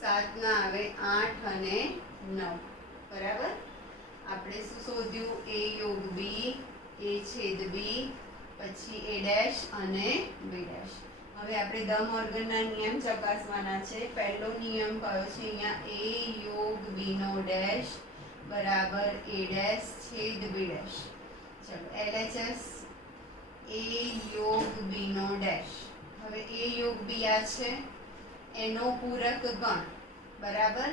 7 ના આવે, 8 અને 9. બરાબર. આપણે શું શોધ્યું? એ યોગ બી, એ છેદ બી, પછી એ ડેશ અને બી ડેશ. હવે આપણે ધ મોર્ગનના નિયમ ચકાસવાના છે. પહેલો નિયમ કયો છે અહીંયા? એ યોગ બી નો ડેશ બરાબર એ ડેશ છેદ બી ડેશ. ચલો LHS એ યોગ બી નો ડેશ. હવે એ યોગ બી આ છે, એનો પૂરક ગણ બરાબર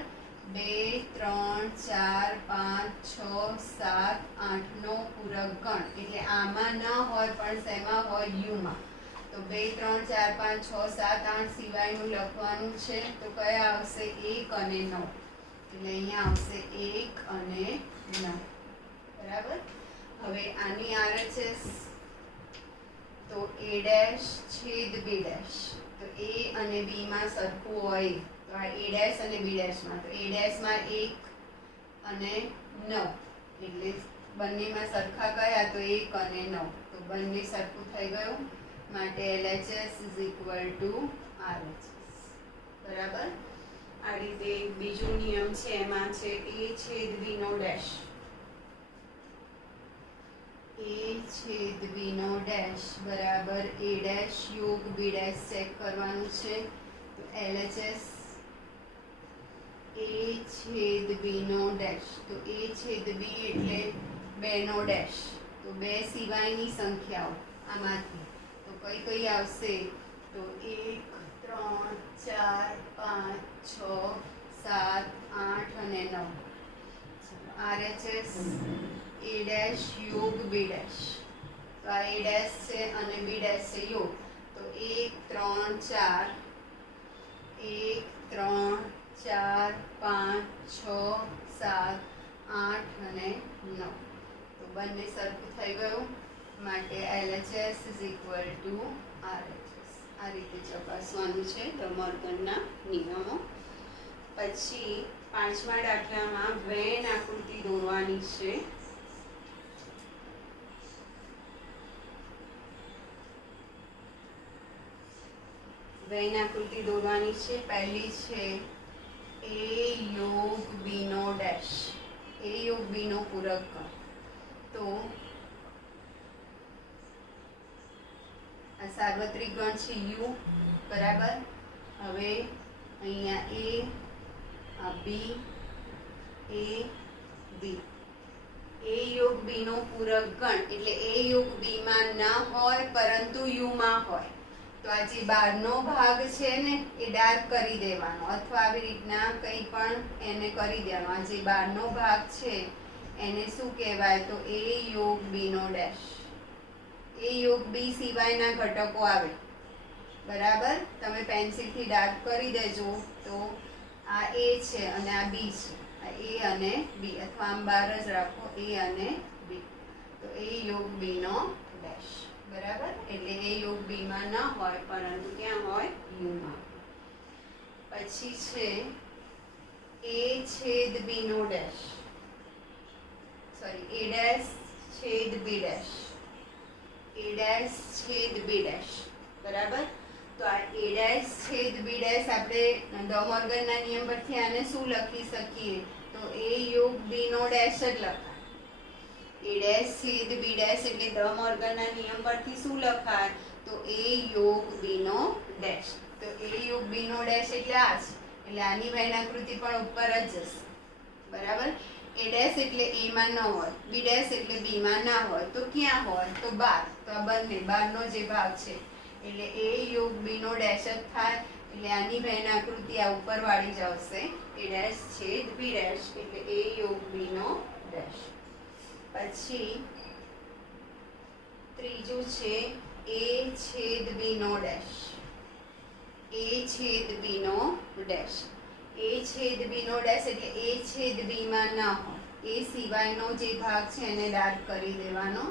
2 3 4 5 6 7 8 નો પૂરક ગણ. એટલે આમાં ન હોય પણ શેમાં હોય? યુમાં. તો 2 3 4 5 6 7 8 સિવાયનું લખવાનું છે. તો કયા આવશે? 1 અને 9. એટલે અહીંયા આવશે 1 અને 9. બરાબર. હવે આની RHS તો એ ડેશ છેદ બી ડેશ. તો એ અને બી માં સરખું હોય. તો આ એ ડેશ અને બી ડેશમાં, તો એ ડેશમાં 1 અને 9 એટલે બંનેમાં સરખા કયા? તો 1 અને 9. તો બંને સરખું થઈ ગયું. માટે LHS = RHS. બરાબર. આ રીતે બીજો નિયમ છે, એમાં છે એ છેદ બી નો ડેશ. એ છેદ બી નો ડેશ બરાબર એ ડેશ યોગ બી ડેશ ચેક કરવાનું છે. તો LHS એ છેદ બી નો ડેશ. તો એ છેદ બી એટલે 2 નો ડેશ. તો 2 સિવાયની સંખ્યાઓ આમાંથી તો કઈ કઈ આવશે? તો 1 3 4 5 6 7 8 અને 9. RHS એ ડેશ યોગ બી ડેશ. તો આ એ ડેશ છે અને બી ડેશ છે યોગ. તો 1 3 4 1 3 4 5 6 7 8 અને 9. તો બંને સરખું થઈ ગયું. માટે LHS = RHS. આ રીતે ચકાસવાનું છે ધ મોર્ગનના નિયમો. પછી 5મા દાખલામાં વેન આકૃતિ દોરવાની છે. વેન આકૃતિ દોરવાની છે. પહેલી છે એ યોગ બી નો ડેશ. એ યોગ બી નો પૂરક ગણ. તો આ સાર્વત્રિક ગણ છે યુ બરાબર. હવે અહીંયા એ, આ બી, એ બી. એ યોગ બી નો પૂરક ગણ એટલે એ યોગ બી માં ન હોય પરંતુ યુ માં હોય. તો આ જે બહારનો ભાગ છે ને એ ડાર્ક કરી દેવાનો, અથવા આવી રીતના કંઈ પણ એને કરી દેવાનો. આ જે બહારનો ભાગ છે એને શું કહેવાય? તો એ યોગ બી નો ડેશ. એ યોગ બી સિવાયના ઘટકો આવે બરાબર. તમે પેન્સિલથી ડાર્ક કરી દેજો. તો આ એ છે અને આ બી છે. આ એ અને બી, અથવા આમ બહાર જ રાખો એ અને બી. તો એ યોગ બી નો ડેશ બરાબર. એટલે એ યોગ બી માં ન હોય પરંતુ ક્યાં હોય? યુ માં. પછી છે એ છેદ બી નો ડેશ. સોરી, એ ડેશ છેદ બી ડેશ. એ ડેશ છેદ બી ડેશ બરાબર. તો આ એ ડેશ છેદ બી ડેશ આપણે ધ મોર્ગનના નિયમ પરથી આને શું લખી શકીએ? તો એ યોગ બી નો ડેશ જ લખાય. એ ડેશ છેદ બી ડેશ એટલે ધ મોર્ગનના નિયમ પરથી શું લખાય? તો એ યોગ બી નો ડેશ. તો એ યોગ બી નો ડેશ એટલે આ છે. એટલે આની વેન આકૃતિ પણ ઉપર જ જશે બરાબર. એ ડેશ એટલે એ માં ન હોય, બી ડેશ એટલે બી માં ના હોય. તો ક્યાં હોય? તો બહાર. તો આ બંને બહારનો જે ભાગ છે એટલે એ યોગ બી નો ડેશ જ થાય. એટલે આની બહેન આકૃતિ આ ઉપર વાળી જ આવશે. એ ડેશ છેદ બી ડેશ એટલે એ યોગ બી નો ડેશ. પછી ત્રીજું છે એ છેદ બી નો ડેશ. એ છેદ બી નો ડેશ. એ છેદ બી નો ડેશ એટલે એ છેદ બી માં ના હોય, એ સિવાયનો જે ભાગ છે એને ડાર્ક કરી દેવાનો.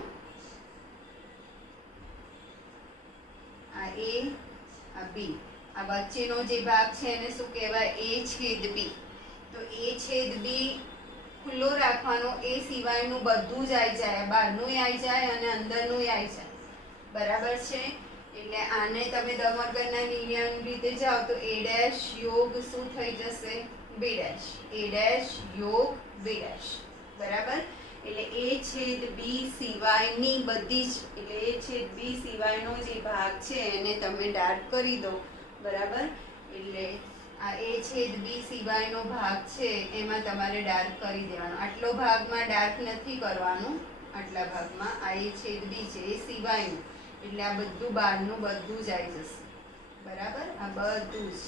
આ એ આ બી, આ વચ્ચેનો જે ભાગ છે એને શું કહેવાય? એ છેદ બી. તો એ છેદ બી ખુલ્લો રાખવાનો, એ સિવાયનું બધું જ આવી જાય, બહારનું આવી જાય અને અંદરનું આવી જાય. બરાબર છે? એટલે આને તમે દમરગરના નિયમ રીતે જાઓ તો એ ડેશ યોગ શું થઈ જશે? બી ડેશ. એ ડેશ યોગ બી ડેશ. બરાબર? એટલે એ છેદ બી સિવાયની બધી જ, એટલે એ છેદ બી સિવાયનો જે ભાગ છે એને તમે ડાર્ક કરી દો. બરાબર? એટલે આ એ છેદ બી સિવાયનો ભાગ છે એમાં તમારે ડાર્ક કરી દેવાનો. આટલો ભાગમાં ડાર્ક નથી કરવાનું, આટલા ભાગમાં આ એ છેદ બી છે એ સિવાયનું, એટલે આ બધું બહારનું બધું જ આવી જશે. બરાબર? આ બધું જ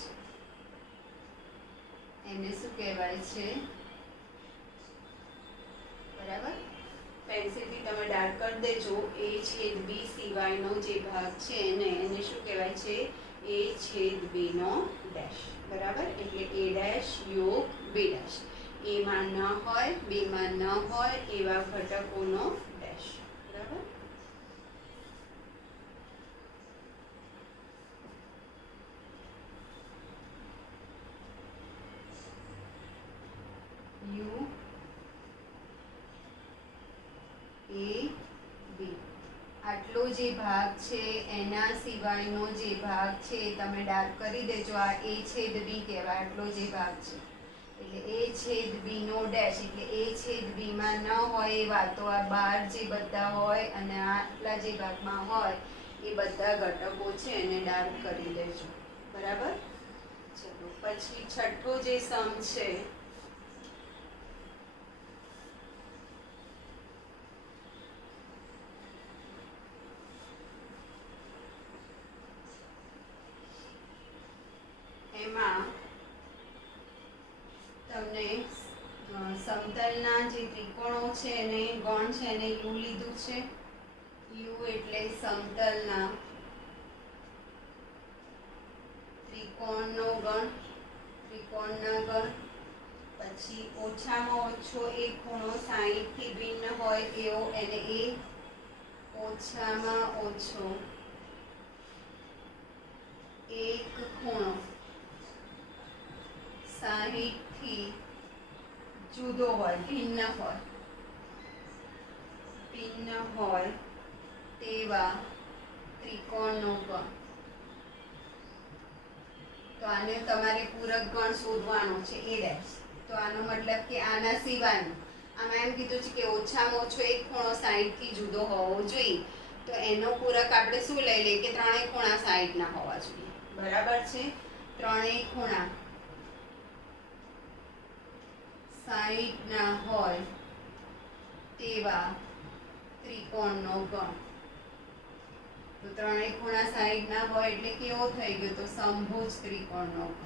એને શું કહેવાય છે? બરાબર? પેન્સિલથી તમે ડાર્ક કરી દેજો. એ છેદ બી સિવાયનો જે ભાગ છે એને શું કહેવાય છે? એ છેદ બી નો ડેશ. બરાબર? એટલે એ ડેશ યોગ બી ડેશ. એમાં ન હોય, બીમાં ન હોય એવા ઘટકોનો ડેશ. બરાબર? યુ એ બી, આટલો જે ભાગ છે એના સિવાયનો જે ભાગ છે તમે ડાર્ક કરી દેજો. આ એ છેદ બી કહેવાય, આટલો જે ભાગ છે એટલે એ છેદ બી નો ડેશ. એટલે એ છેદ બી માં ન હોય એવા, તો આ બાર જે બધા હોય અને આટલા જે ભાગમાં હોય એ બધા ઘટકો છે એને ડાર્ક કરી દેજો. બરાબર? ચલો પછી છઠ્ઠો જે સમ છે એમાં તમને સમતલના જે ત્રિકોણો છે એને ગણ છે એને યુ લીધું છે. યુ એટલે સમતલના ત્રિકોણનો ગણ, ત્રિકોણના ગણ. પછી ઓછામાં ઓછો એક ખૂણો 60 થી ભિન્ન હોય એવો એને એ ઓછામાં ઓછો એક ખૂણો 60 થી જુદો હોય, ભિન્ન હોય તેવા ત્રિકોણનો ગણ. તો આને તમારે પૂરક ગણ શોધવાનો છે એ ડેશ. તો આનો મતલબ કે આના સિવાયનું, આમાં એમ કીધું છે કે ઓછામાં ઓછો એક ખૂણો 60 થી જુદો હોવો જોઈએ. તો એનો પૂરક આપણે શું લઈ લઈએ કે ત્રણેય ખૂણા 60 ના હોવા જોઈએ. બરાબર છે? ત્રણેય ખૂણા 60 ના હોય તેવા ત્રિકોણનો ગણ. તો ત્રણેય ખૂણા 60 ના હોય એટલે કેવો થઈ ગયો? તો સમભુજ ત્રિકોણનો ગણ.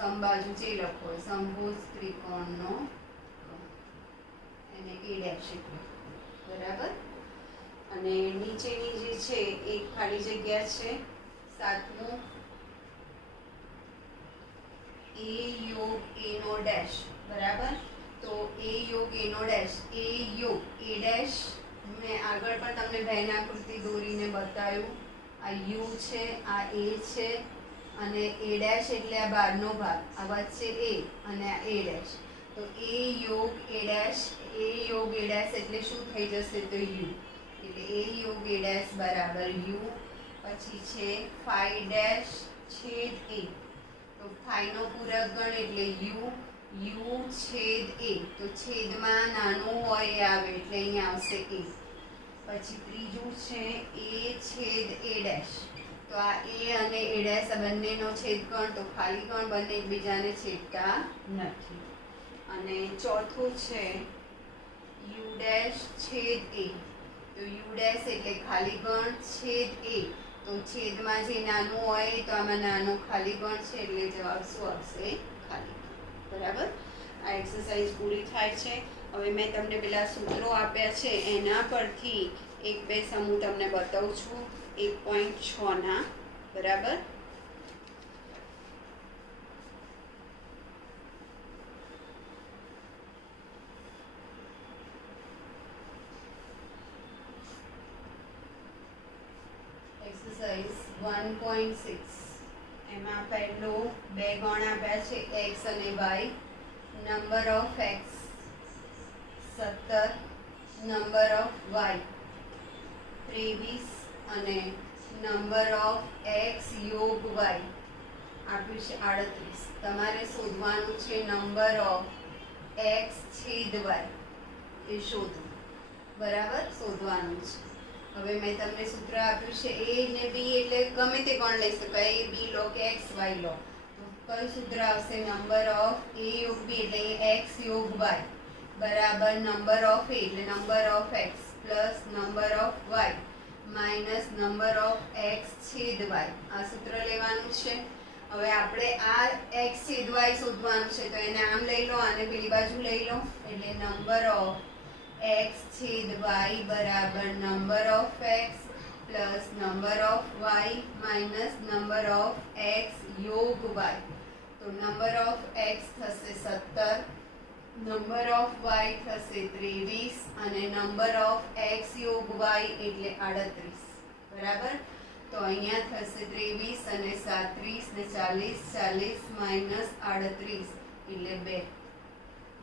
સમબાજુ જે લખો સમભુજ ત્રિકોણનો ગણ, એને એ ડેશ એટલે. બરાબર? અને નીચેની જે છે એક ખાલી જગ્યા છે, સાતમું એ યોગ એ નો ડેશ. બરાબર? તો એ યોગ એ નો ડેશ, એ યોગ એ ડેશ મેં આગળ પણ તમને બહેન આકૃતિ દોરીને બતાવ્યું. આ યુ છે, આ એ છે અને એ ડેશ એટલે આ બહારનો ભાગ, આ વચ્ચે એ અને આ એ ડેશ. તો એ યોગ એ ડેશ, એ યોગ એ ડેશ એટલે શું થઈ જશે? તો યુ. એટલે એ યોગ એ ડેશ બરાબર યુ. પછી છે ફાઈ ડેશ છેદ એ. તો ફાઈનો પૂરક ગણ એટલે યુ. યુ છેદ એ, તો છેદમાં નાનું હોય એ આવે એટલે અહીંયા આવશે એ. પછી ત્રીજું છે એ છેદ એ ડેશ. તો આ એ અને એ ડેશ બંનેનો છેદગણ, તો ખાલી ગણ બંને એકબીજાને છેદતા નથી. અને ચોથું છે યુ ડેશ છેદ એ. તો યુ ડેશ એટલે ખાલી ગણ છેદ એ, તો છેદમાં જે નાનું હોય તો આમાં નાનો ખાલી ગણ છે એટલે જવાબ શું આવશે? ખાલી ગણ. બરાબર. આ એક્સરસાઇઝ પૂરી થાય છે. હવે મેં તમને પેલા સૂત્રો આપ્યા છે એના પરથી એક બે સમૂહ તમને બતાવું છું 1.6 ના. બરાબર. એક્સરસાઇઝ 1.6 એમાં પહેલો બે ગણ આપ્યા છે x અને y. Number of x 17, number of y 23 અને નંબર ઓફ x યોગ y આપ્યું છે 38. તમારે શોધવાનું છે નંબર ઓફ x છેદ y. એ શોધો. બરાબર, શોધવાનું છે. હવે મેં તમને સૂત્ર આપ્યું છે a ને b એટલે ગમે તે ગણ લઈ શકાય. a b લો કે x y લો. તો કયું સૂત્ર આવશે? નંબર ઓફ a યોગ b એટલે x યોગ y બરાબર નંબર ઓફ a એટલે number of x plus number of y minus number of x છેદ y. આ સૂત્ર લેવાનું છે. હવે આપણે આ x છેદ y શોધવાનું છે તો એને આમ લઈ લો અને પેલી બાજુ લઈ લો એટલે નંબર ઓફ x છેદ y બરાબર number of x plus number of y minus number of x યોગ y. તો નંબર ઓફ x થશે 17, નંબર ઓફ y થશે 23 અને નંબર ઓફ x યોગ y એટલે 38. બરાબર. તો અહીંયા થશે 23 અને 37 ને 40, 40 માઇનસ 38 એટલે 2.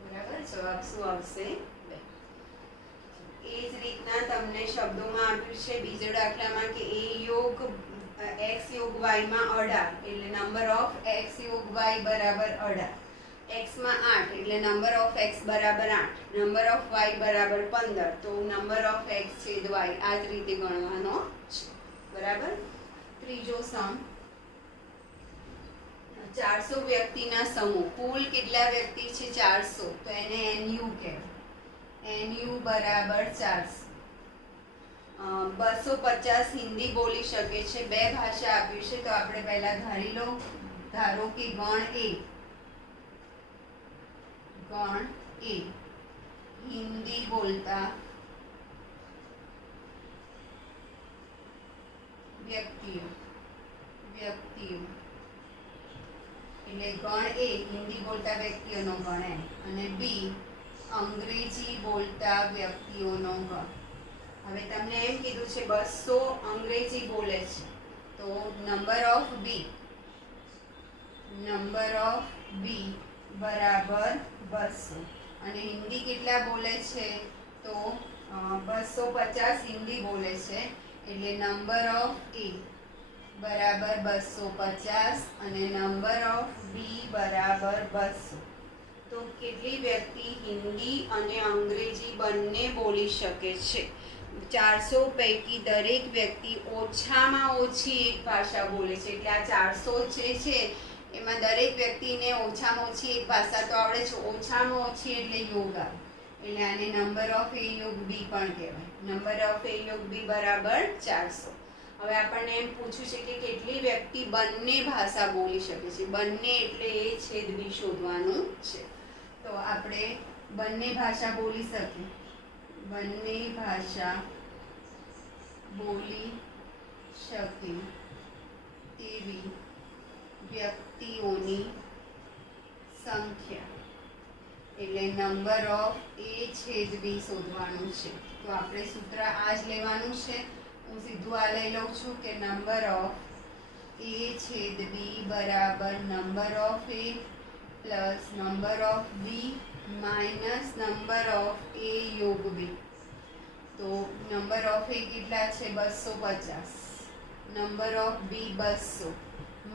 બરાબર. જવાબ શું આવશે? 2. એ જ રીતના તમને શબ્દોમાં આપ્યું છે બીજો દાખલામાં કે a યોગ x યોગ y માં 18 એટલે નંબર ઓફ x યોગ y બરાબર 18. x માં 8 એટલે નંબર ઓફ x બરાબર 8, નંબર ઓફ y બરાબર 15. તો નંબર ઓફ x છેદ y આ જ રીતે ગણવાનો છે. બરાબર. ત્રીજો સમ 400 વ્યક્તિના સમૂહ. કુલ કેટલા વ્યક્તિ છે? 400. તો એને NU કહેવાય. NU બરાબર 400. 250 હિન્દી બોલી શકે છે. બે ભાષા આપી છે તો આપણે પહેલા ધારી લો. ધારો કે ગણ A હિન્દી બોલતા વ્યક્તિઓ એટલે ગણ A હિન્દી બોલતા વ્યક્તિઓનો ગણ M અને B અંગ્રેજી બોલતા વ્યક્તિઓનો ગણ. હવે તમને એમ કીધું છે 200 અંગ્રેજી બોલે છે તો નંબર ઓફ B બરાબર 200 અને હિન્દી કેટલા બોલે છે? તો 250 હિન્દી બોલે છે એટલે નંબર ઓફ A બરાબર 250 અને નંબર ઓફ B બરાબર 200. તો કેટલી વ્યક્તિ હિન્દી અને અંગ્રેજી બંને બોલી શકે છે? 400 પૈકી દરેક વ્યક્તિ ઓછામાં ઓછી એક ભાષા બોલે છે. એટલે આ 400 જે છે એમાં દરેક વ્યક્તિને ઓછામાં ઓછી એક ભાષા તો આવડે છે. ઓછામાં ઓછી એટલે યોગ આવે એટલે આને નંબર ઓફ A યોગ B પણ કહેવાય. નંબર ઓફ A યોગ B બરાબર 400. હવે આપણને એમ પૂછ્યું છે કે કેટલી વ્યક્તિ બંને ભાષા બોલી શકે છે? બંને એટલે A છેદ B શોધવાનું છે. તો આપણે બંને ભાષા બોલી શકીએ. બંને ભાષા બોલી શકે તેવી વ્યક્તિઓની સંખ્યા એટલે નંબર ઓફ A છેદ B શોધવાનું છે. તો આપણે સૂત્ર આ જ લેવાનું છે. હું સીધું આ લઈ લઉં છું કે નંબર ઓફ A છેદ B બરાબર number of A plus number of B minus number of A યોગ B. તો નંબર ઓફ A કેટલા છે? 250, નંબર ઓફ B 200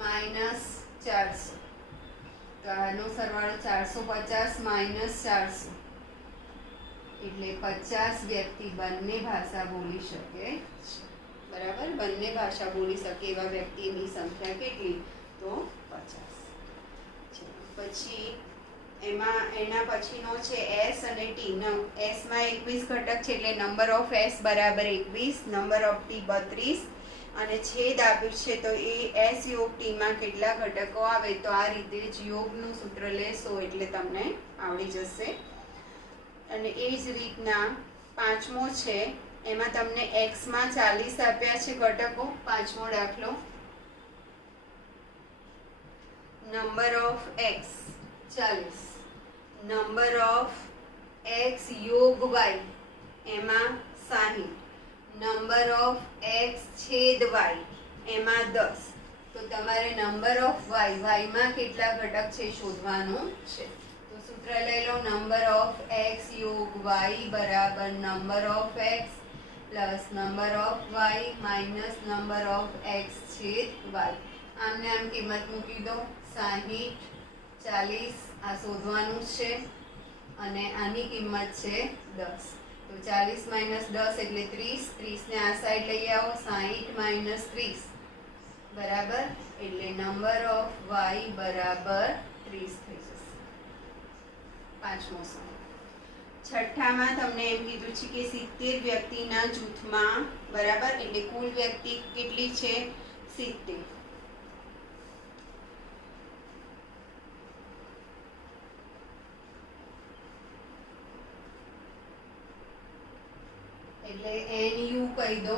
માઇનસ 400. તો આનો સરવાળો 450 માઇનસ 400 એટલે 50 વ્યક્તિ બંને ભાષા બોલી શકે છે. બરાબર. બંને ભાષા બોલી શકે એવા વ્યક્તિની સંખ્યા કેટલી? તો 50. પછી એના પછીનો છે S અને T. S માં 21 ઘટક છે એટલે નંબર ઓફ S બરાબર 21, નંબર ઓફ T 32, અને છેદ આપ્યું છે તો એ એસ યોગ ટીમાં કેટલા ઘટકો આવે તો આ રીતે જ યોગનું સૂત્ર લેશો એટલે તમને આવડી જશે. અને એ જ રીતના પાંચમો છે એમાં તમને એક્સમાં 40 આપ્યા છે ઘટકો. પાંચમો દાખલો number of x 40, number of x યોગ વાય એમાં 60, નંબર ઓફ એક્સ છેદ વાય એમાં 10. તો તમારે નંબર ઓફ વાય વાયમાં કેટલા ઘટક છે શોધવાનું છે. તો સૂત્ર લઈ લો નંબર ઓફ એક્સ યોગ વાય બરાબર number of x plus number of y minus number of x છેદ વાય. આમને આમ કિંમત મૂકી દો 60, 40 આ શોધવાનું છે અને આની કિંમત છે 10. તો 40 માઇનસ 10 એટલે 30, 30 ને આ સાઈડ લઈ આવો 60 માઇનસ 30 બરાબર એટલે નંબર ઓફ વાય બરાબર 30 થઈ જશે. પાંચમો સવાલ. છઠ્ઠામાં તમને એમ કીધું છે કે 70 વ્યક્તિના જૂથમાં બરાબર એટલે કુલ વ્યક્તિ કેટલી છે 70. એટલે NU કહી દો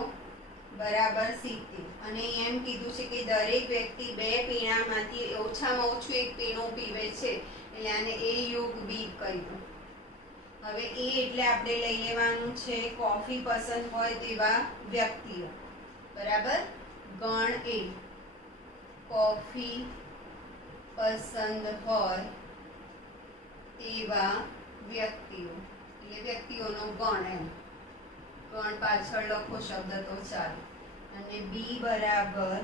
બરાબર 70 અને એમ કીધું છે કે દરેક વ્યક્તિ 2 પીણામાંથી ઓછામાં ઓછું એક પીણું પીવે છે એટલે આને A યોગ B કહી દો. હવે એ એટલે આપણે લઈ લેવાનું છે કોફી પસંદ હોય તેવા વ્યક્તિઓ બરાબર. ગણ A કોફી પસંદ હોય તેવા વ્યક્તિઓ એટલે વ્યક્તિઓનો ગણ એમ. ગણ પાછળ લખો શબ્દ તો ચાલે. અને બી બરાબર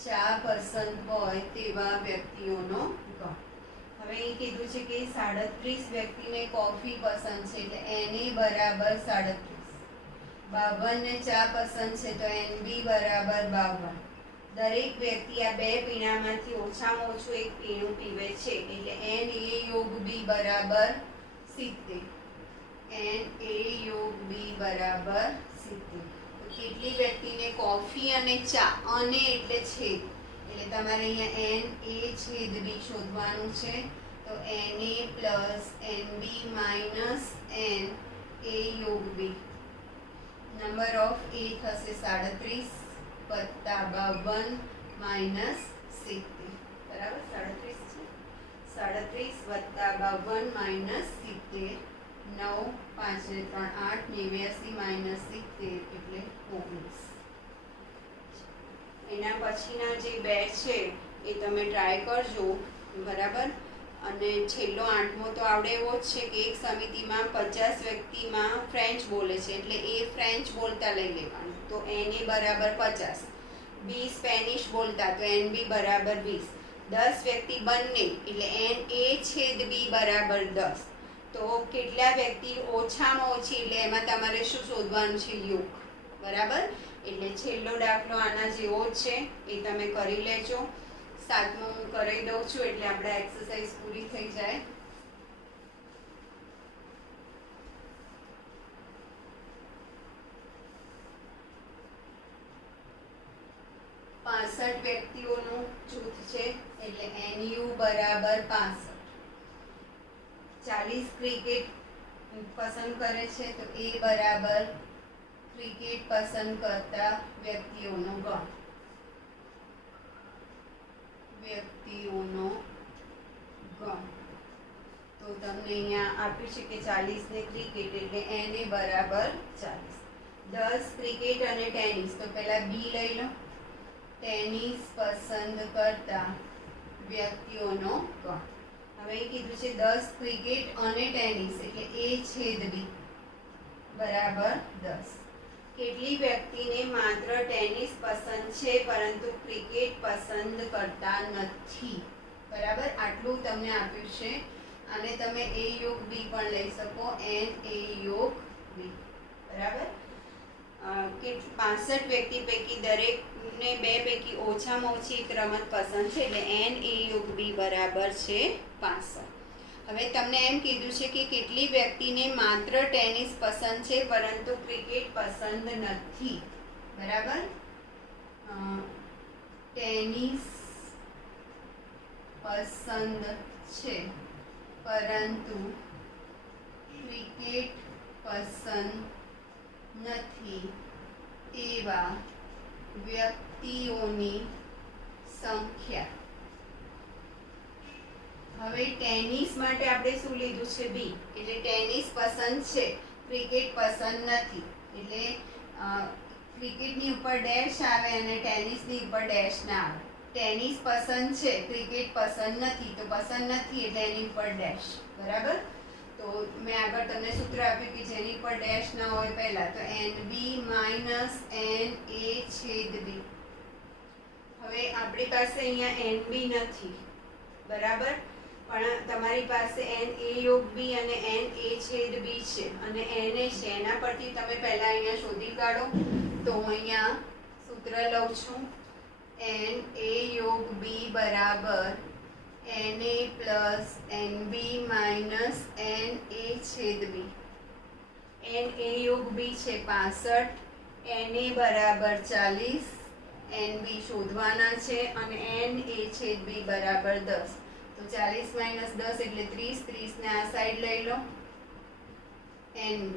ચા પસંદ હોય તેવા વ્યક્તિઓનો ગણ. હવે એ કીધું છે કે 37 વ્યક્તિને કોફી પસંદ છે એટલે એને બરાબર 37. 52 ને ચા પસંદ છે તો NB બરાબર 52. દરેક વ્યક્તિ આ 2 પીણામાંથી ઓછામાં ઓછું એક પીણું પીવે છે એટલે NA યોગ B બરાબર 70. NA યોગ B બરાબર 70. તો કેટલી વ્યક્તિને કોફી અને ચા અને એટલે છેદ એટલે તમારે અહીંયા NA છેદ B શોધવાનું છે. તો NA plus NB minus NA યોગ B. નંબર ઓફ A થશે 37 વત્તા 52 માઇનસ 70 બરાબર 37 છે. 37 વત્તા 52 માઇનસ 70 9 5 ને 3 8 89 માઇનસ 70 એટલે 19. એના પછીના જે બે છે એ તમે ટ્રાય કરજો બરાબર. અને છેલ્લો 8મો તો આવડે એવો જ છે કે એક સમિતિમાં 50 વ્યક્તિમાં ફ્રેન્ચ બોલે છે એટલે એ ફ્રેન્ચ બોલતા લઈ લેવાનું તો NA બરાબર 50. બી સ્પેનિશ બોલતા તો NB બરાબર 20. 10 વ્યક્તિ બંને એટલે NA છેદ B બરાબર 10. તો કેટલા વ્યક્તિ ઓછામાં ઓછી એટલે એમાં તમારે શું શોધવાનું છે યોગ બરાબર. એટલે છેલ્લો દાખલો આના જેવો જ છે એ તમે કરી લેજો. 7મો હું કરી દઉં છું એટલે આપણે એક્સરસાઇઝ પૂરી થઈ જાય. પાસઠ વ્યક્તિઓનું જૂથ છે એટલે NU બરાબર 65. 40 ક્રિકેટ પસંદ કરે છે તો A બરાબર ક્રિકેટ પસંદ કરતા વ્યક્તિઓનો ગણ. વ્યક્તિઓનો ગણ તો તમને અહીંયા આપ્યું છે કે 40 ને ક્રિકેટ એટલે NA બરાબર 40. 10 ક્રિકેટ અને ટેનિસ તો પહેલા B લઈ લો. ટેનિસ પસંદ કરતા વ્યક્તિઓનો ગણ. હવે એ કીધું છે 10 ક્રિકેટ અને ટેનિસ એટલે A છેદ B બરાબર 10. કેટલી વ્યક્તિને માત્ર ટેનિસ પસંદ છે પરંતુ ક્રિકેટ પસંદ કરતા નથી બરાબર. આટલું તમને આપ્યું છે અને તમે A યોગ B પણ લઈ શકો NA યોગ B બરાબર. કે 65 વ્યક્તિ પૈકી દરેકને 2 પૈકી ઓછામાં ઓછી એક રમત પસંદ છે એટલે NA યોગ B બરાબર છે 65. હવે તમને એમ કીધું છે કે કેટલી વ્યક્તિને માત્ર ટેનિસ પસંદ છે પરંતુ ક્રિકેટ પસંદ નથી બરાબર. ટેનિસ પસંદ છે પરંતુ ક્રિકેટ પસંદ નથી એવા વ્યક્તિઓની સંખ્યા. હવે ટેનિસ માટે આપણે શું લીધું છે? બી. એટલે ટેનિસ પસંદ છે, ક્રિકેટ પસંદ નથી. એટલે ક્રિકેટની ઉપર ડેશ આવે અને ટેનિસની ઉપર ડેશ ના આવે. ટેનિસ પસંદ છે, ક્રિકેટ પસંદ નથી, તો પસંદ નથી એટલે એની ઉપર ડેશ. બરાબર? તો મેં આગળ તમને સૂત્ર આપ્યું કે જેની પર ડેશ ના હોય પહેલા, તો NB માઇનસ NA/B. હવે આપણી પાસે અહીંયા NB નથી, બરાબર, પણ તમારી પાસે NA/B અને NA/B છે અને NA છે. એના પરથી તમે પહેલા અહીંયા શોધી કાઢો. તો અહીંયા સૂત્ર લઉં છું, NA/B બરાબર NA plus NB minus NA/B. NA/B છે 65, NA બરાબર 40, NB શોધવાના છે અને NA/B બરાબર 10. તો 40 માઇનસ 10 એટલે 30, 30 ને આ સાઈડ લઈ લો. NB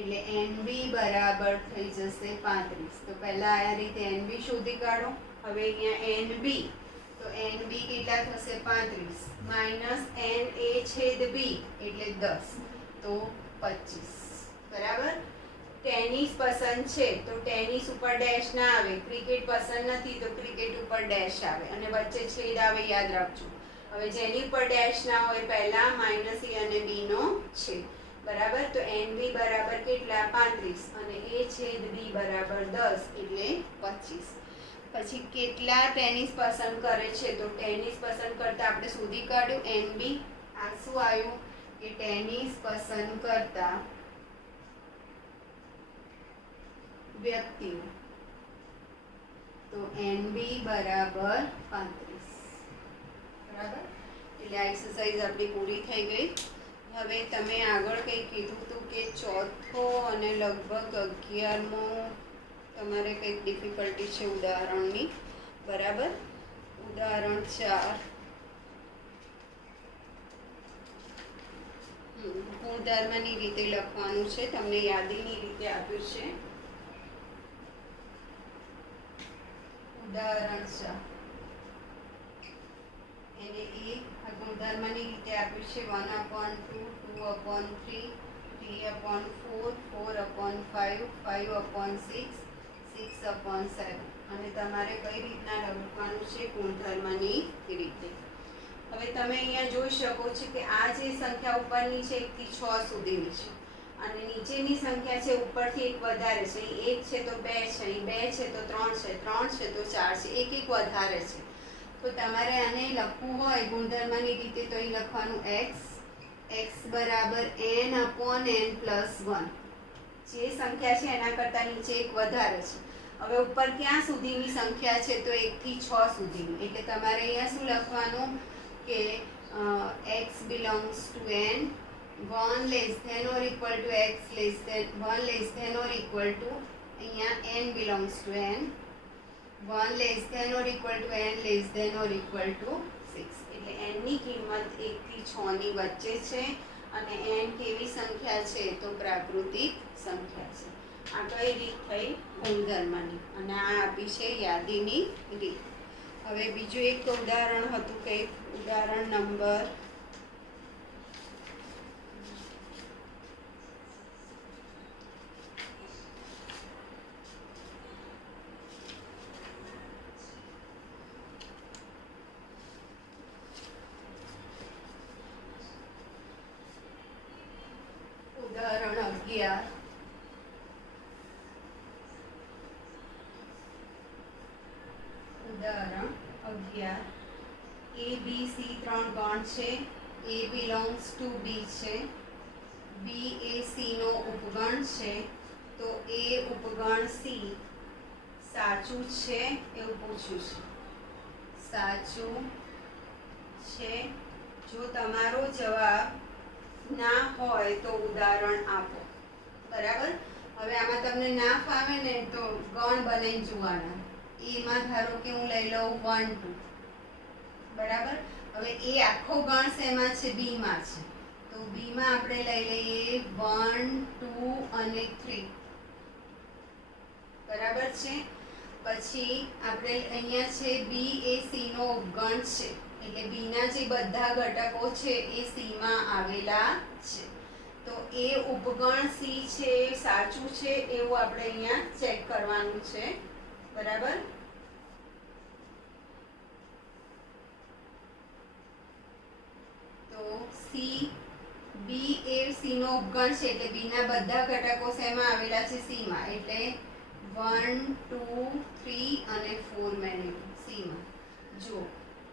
એટલે NB બરાબર થઈ જશે 35. તો પહેલા આ રીતે NB શોધી કાઢો. હવે અહીંયા NB, તો NB કેટલા થશે? 35 માઇનસ NA/B એટલે 10, તો 25. બરાબર? ટેનિસ પસંદ છે તો ટેનિસ ઉપર ડેશ ના આવે, ક્રિકેટ પસંદ નથી તો ક્રિકેટ ઉપર ડેશ આવે અને વચ્ચે છેદ આવે, યાદ રાખજો. હવે જેની ઉપર ડેશ ના હોય પહેલા માઇનસ A અને B નો છેદ. બરાબર? તો NB બરાબર કેટલા? 35 અને A/B બરાબર 10 એટલે 25. પછી કેટલા ટેનિસ પસંદ કરે છે? તો ટેનિસ પસંદ કરતા આપણે શોધી કાઢ્યું NB. આ શું આવ્યું કે ટેનિસ પસંદ કરતા વ્યક્તિઓ. તો NB બરાબર 35. બરાબર? એટલે આ એક્સરસાઇઝ આપણી પૂરી થઈ ગઈ. હવે તમે આગળ કંઈ કીધું હતું કે ચોથો અને લગભગ 11મો તમારે કંઈક ડિફિકલ્ટી છે ઉદાહરણની. બરાબર? ઉદાહરણ 4. ગુણધર્મની રીતે લખવાનું છે, તમને યાદીની રીતે આપ્યું છે. ઉદાહરણ 4 એને આ ગુણધર્મની રીતે આપ્યું છે 1/2, 2/3, 3/4, 4/5, 5/6, 6/7. અને તમારે કઈ રીતના લખવાનું છે? ગુણધર્મની રીતે. હવે તમે અહીંયા જોઈ શકો છો કે આ જે સંખ્યા ઉપરની છે 1 થી 6 સુધીની છે અને નીચેની સંખ્યા છે ઉપરથી એક વધારે છે. અહીં 1 છે તો 2 છે, અહીં 2 છે તો 3 છે, 3 છે તો 4 છે, એક વધારે છે. તો તમારે આને લખવું હોય ગુણધર્મની રીતે તો અહીં લખવાનું x બરાબર n/n+1. જે સંખ્યા છે એના કરતાં નીચે એક વધારે છે. હવે ઉપર ક્યાં સુધીની સંખ્યા છે? તો 1 થી 6 સુધીની. એટલે તમારે અહીંયા શું લખવાનું કે x belongs to n, 1 less than or equal to x less than 1 less than or equal to અહીંયા n belongs to n, 1 less than or equal to n less than or equal to 6. એટલે n ની કિંમત 1 થી 6 ની વચ્ચે છે અને n કેવી સંખ્યા છે? તો પ્રાકૃતિક સંખ્યા છે. આ કઈ રીત થઈ? ગુણધર્મની. અને આ આપી છે યાદીની રીત. હવે બીજું એક ઉદાહરણ હતું કે ઉદાહરણ નંબર 11. ઉદાહરણ 11. A, B, C 3 ગણ છે. A belongs to B છે. B એ C નો ઉપગણ છે. તો A ઉપગણ C સાચું છે એવું પૂછ્યું છે. સાચું છે. જો તમારો જવાબ ના હોય તો ઉદાહરણ આપો. બરાબર? હવે આમાં તમને ના ફાવે ને તો ગણ બનાવીને જોવાના. એમાં ધારો કે હું લઈ લઉં 1 2, બરાબર. હવે એ આખો ગણ શેમાં છે? બીમાં છે. તો બીમાં આપણે લઈ લઈએ 1 2 અને 3, બરાબર છે. પછી આપણે અહીંયા છે બી એ સી નો ઉપગણ છે, એટલે બીના જે બધા ઘટકો છે એ સીમાં આવેલા છે. તો એ ઉપગણ સી છે સાચું છે એવું આપણે અહીંયા ચેક કરવાનું છે, બરાબર. તો સી બી એ સી નો ઉપગણ છે એટલે બી ના બધા ઘટકો શેમાં આવેલા છે? સીમાં. એટલે 1 2 3 અને 4 મેં લીધું સીમાં. જો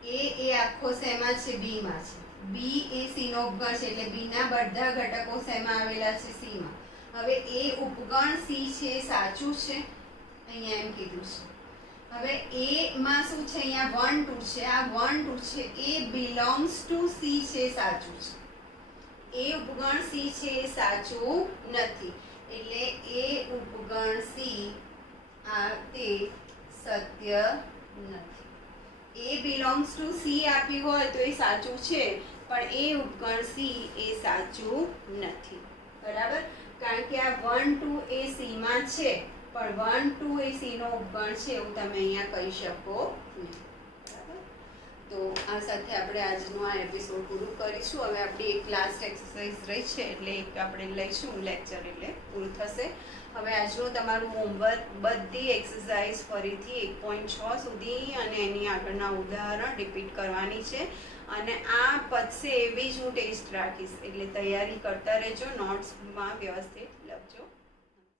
એ આખો શેમાં છે? બીમાં છે. બી એ સી નો ઉપગણ છે એટલે બી ના બધા ઘટકો શેમાં આવેલા છે? સીમાં. હવે એ ઉપગણ સી છે સાચું છે, અહીંયા એમ કીધું છે. હવે એ માં શું છે? અહીંયા 1 2 છે, આ 1 2 છે એ બિલોંગ્સ ટુ સી છે, સાચું છે. એ ઉપગણ સી છે એ સાચું નથી, એટલે એ ઉપગણ સી તે સત્ય નથી. એ બિલોંગ્સ ટુ સી આપ્યું હોય તો એ સાચું છે, પણ એ ઉપગણ સી એ સાચું નથી, બરાબર. કારણ કે આ 1 2 એ સીમાં છે, પણ 1 2 એ સી નો ઉપગણ છે એવું તમે અહીંયા કહી શકો નહીં, બરાબર. તો આ સાથે આપણે આજનું આ એપિસોડ પૂરું કરીશું. હવે આપણી એક લાસ્ટ એક્સરસાઇઝ રહી છે, એટલે એક આપણે લઈશું લેક્ચર, એટલે પૂરું થશે. હવે આજનું તમારું હોમવર્ક બધી એક્સરસાઇઝ ફરીથી 1.6 સુધી અને એની આગળના ઉદાહરણ રિપીટ કરવાની છે. અને આ પતશે એવી જ હું ટેસ્ટ રાખીશ, એટલે તૈયારી કરતા રહેજો, નોટ્સમાં વ્યવસ્થિત લખજો.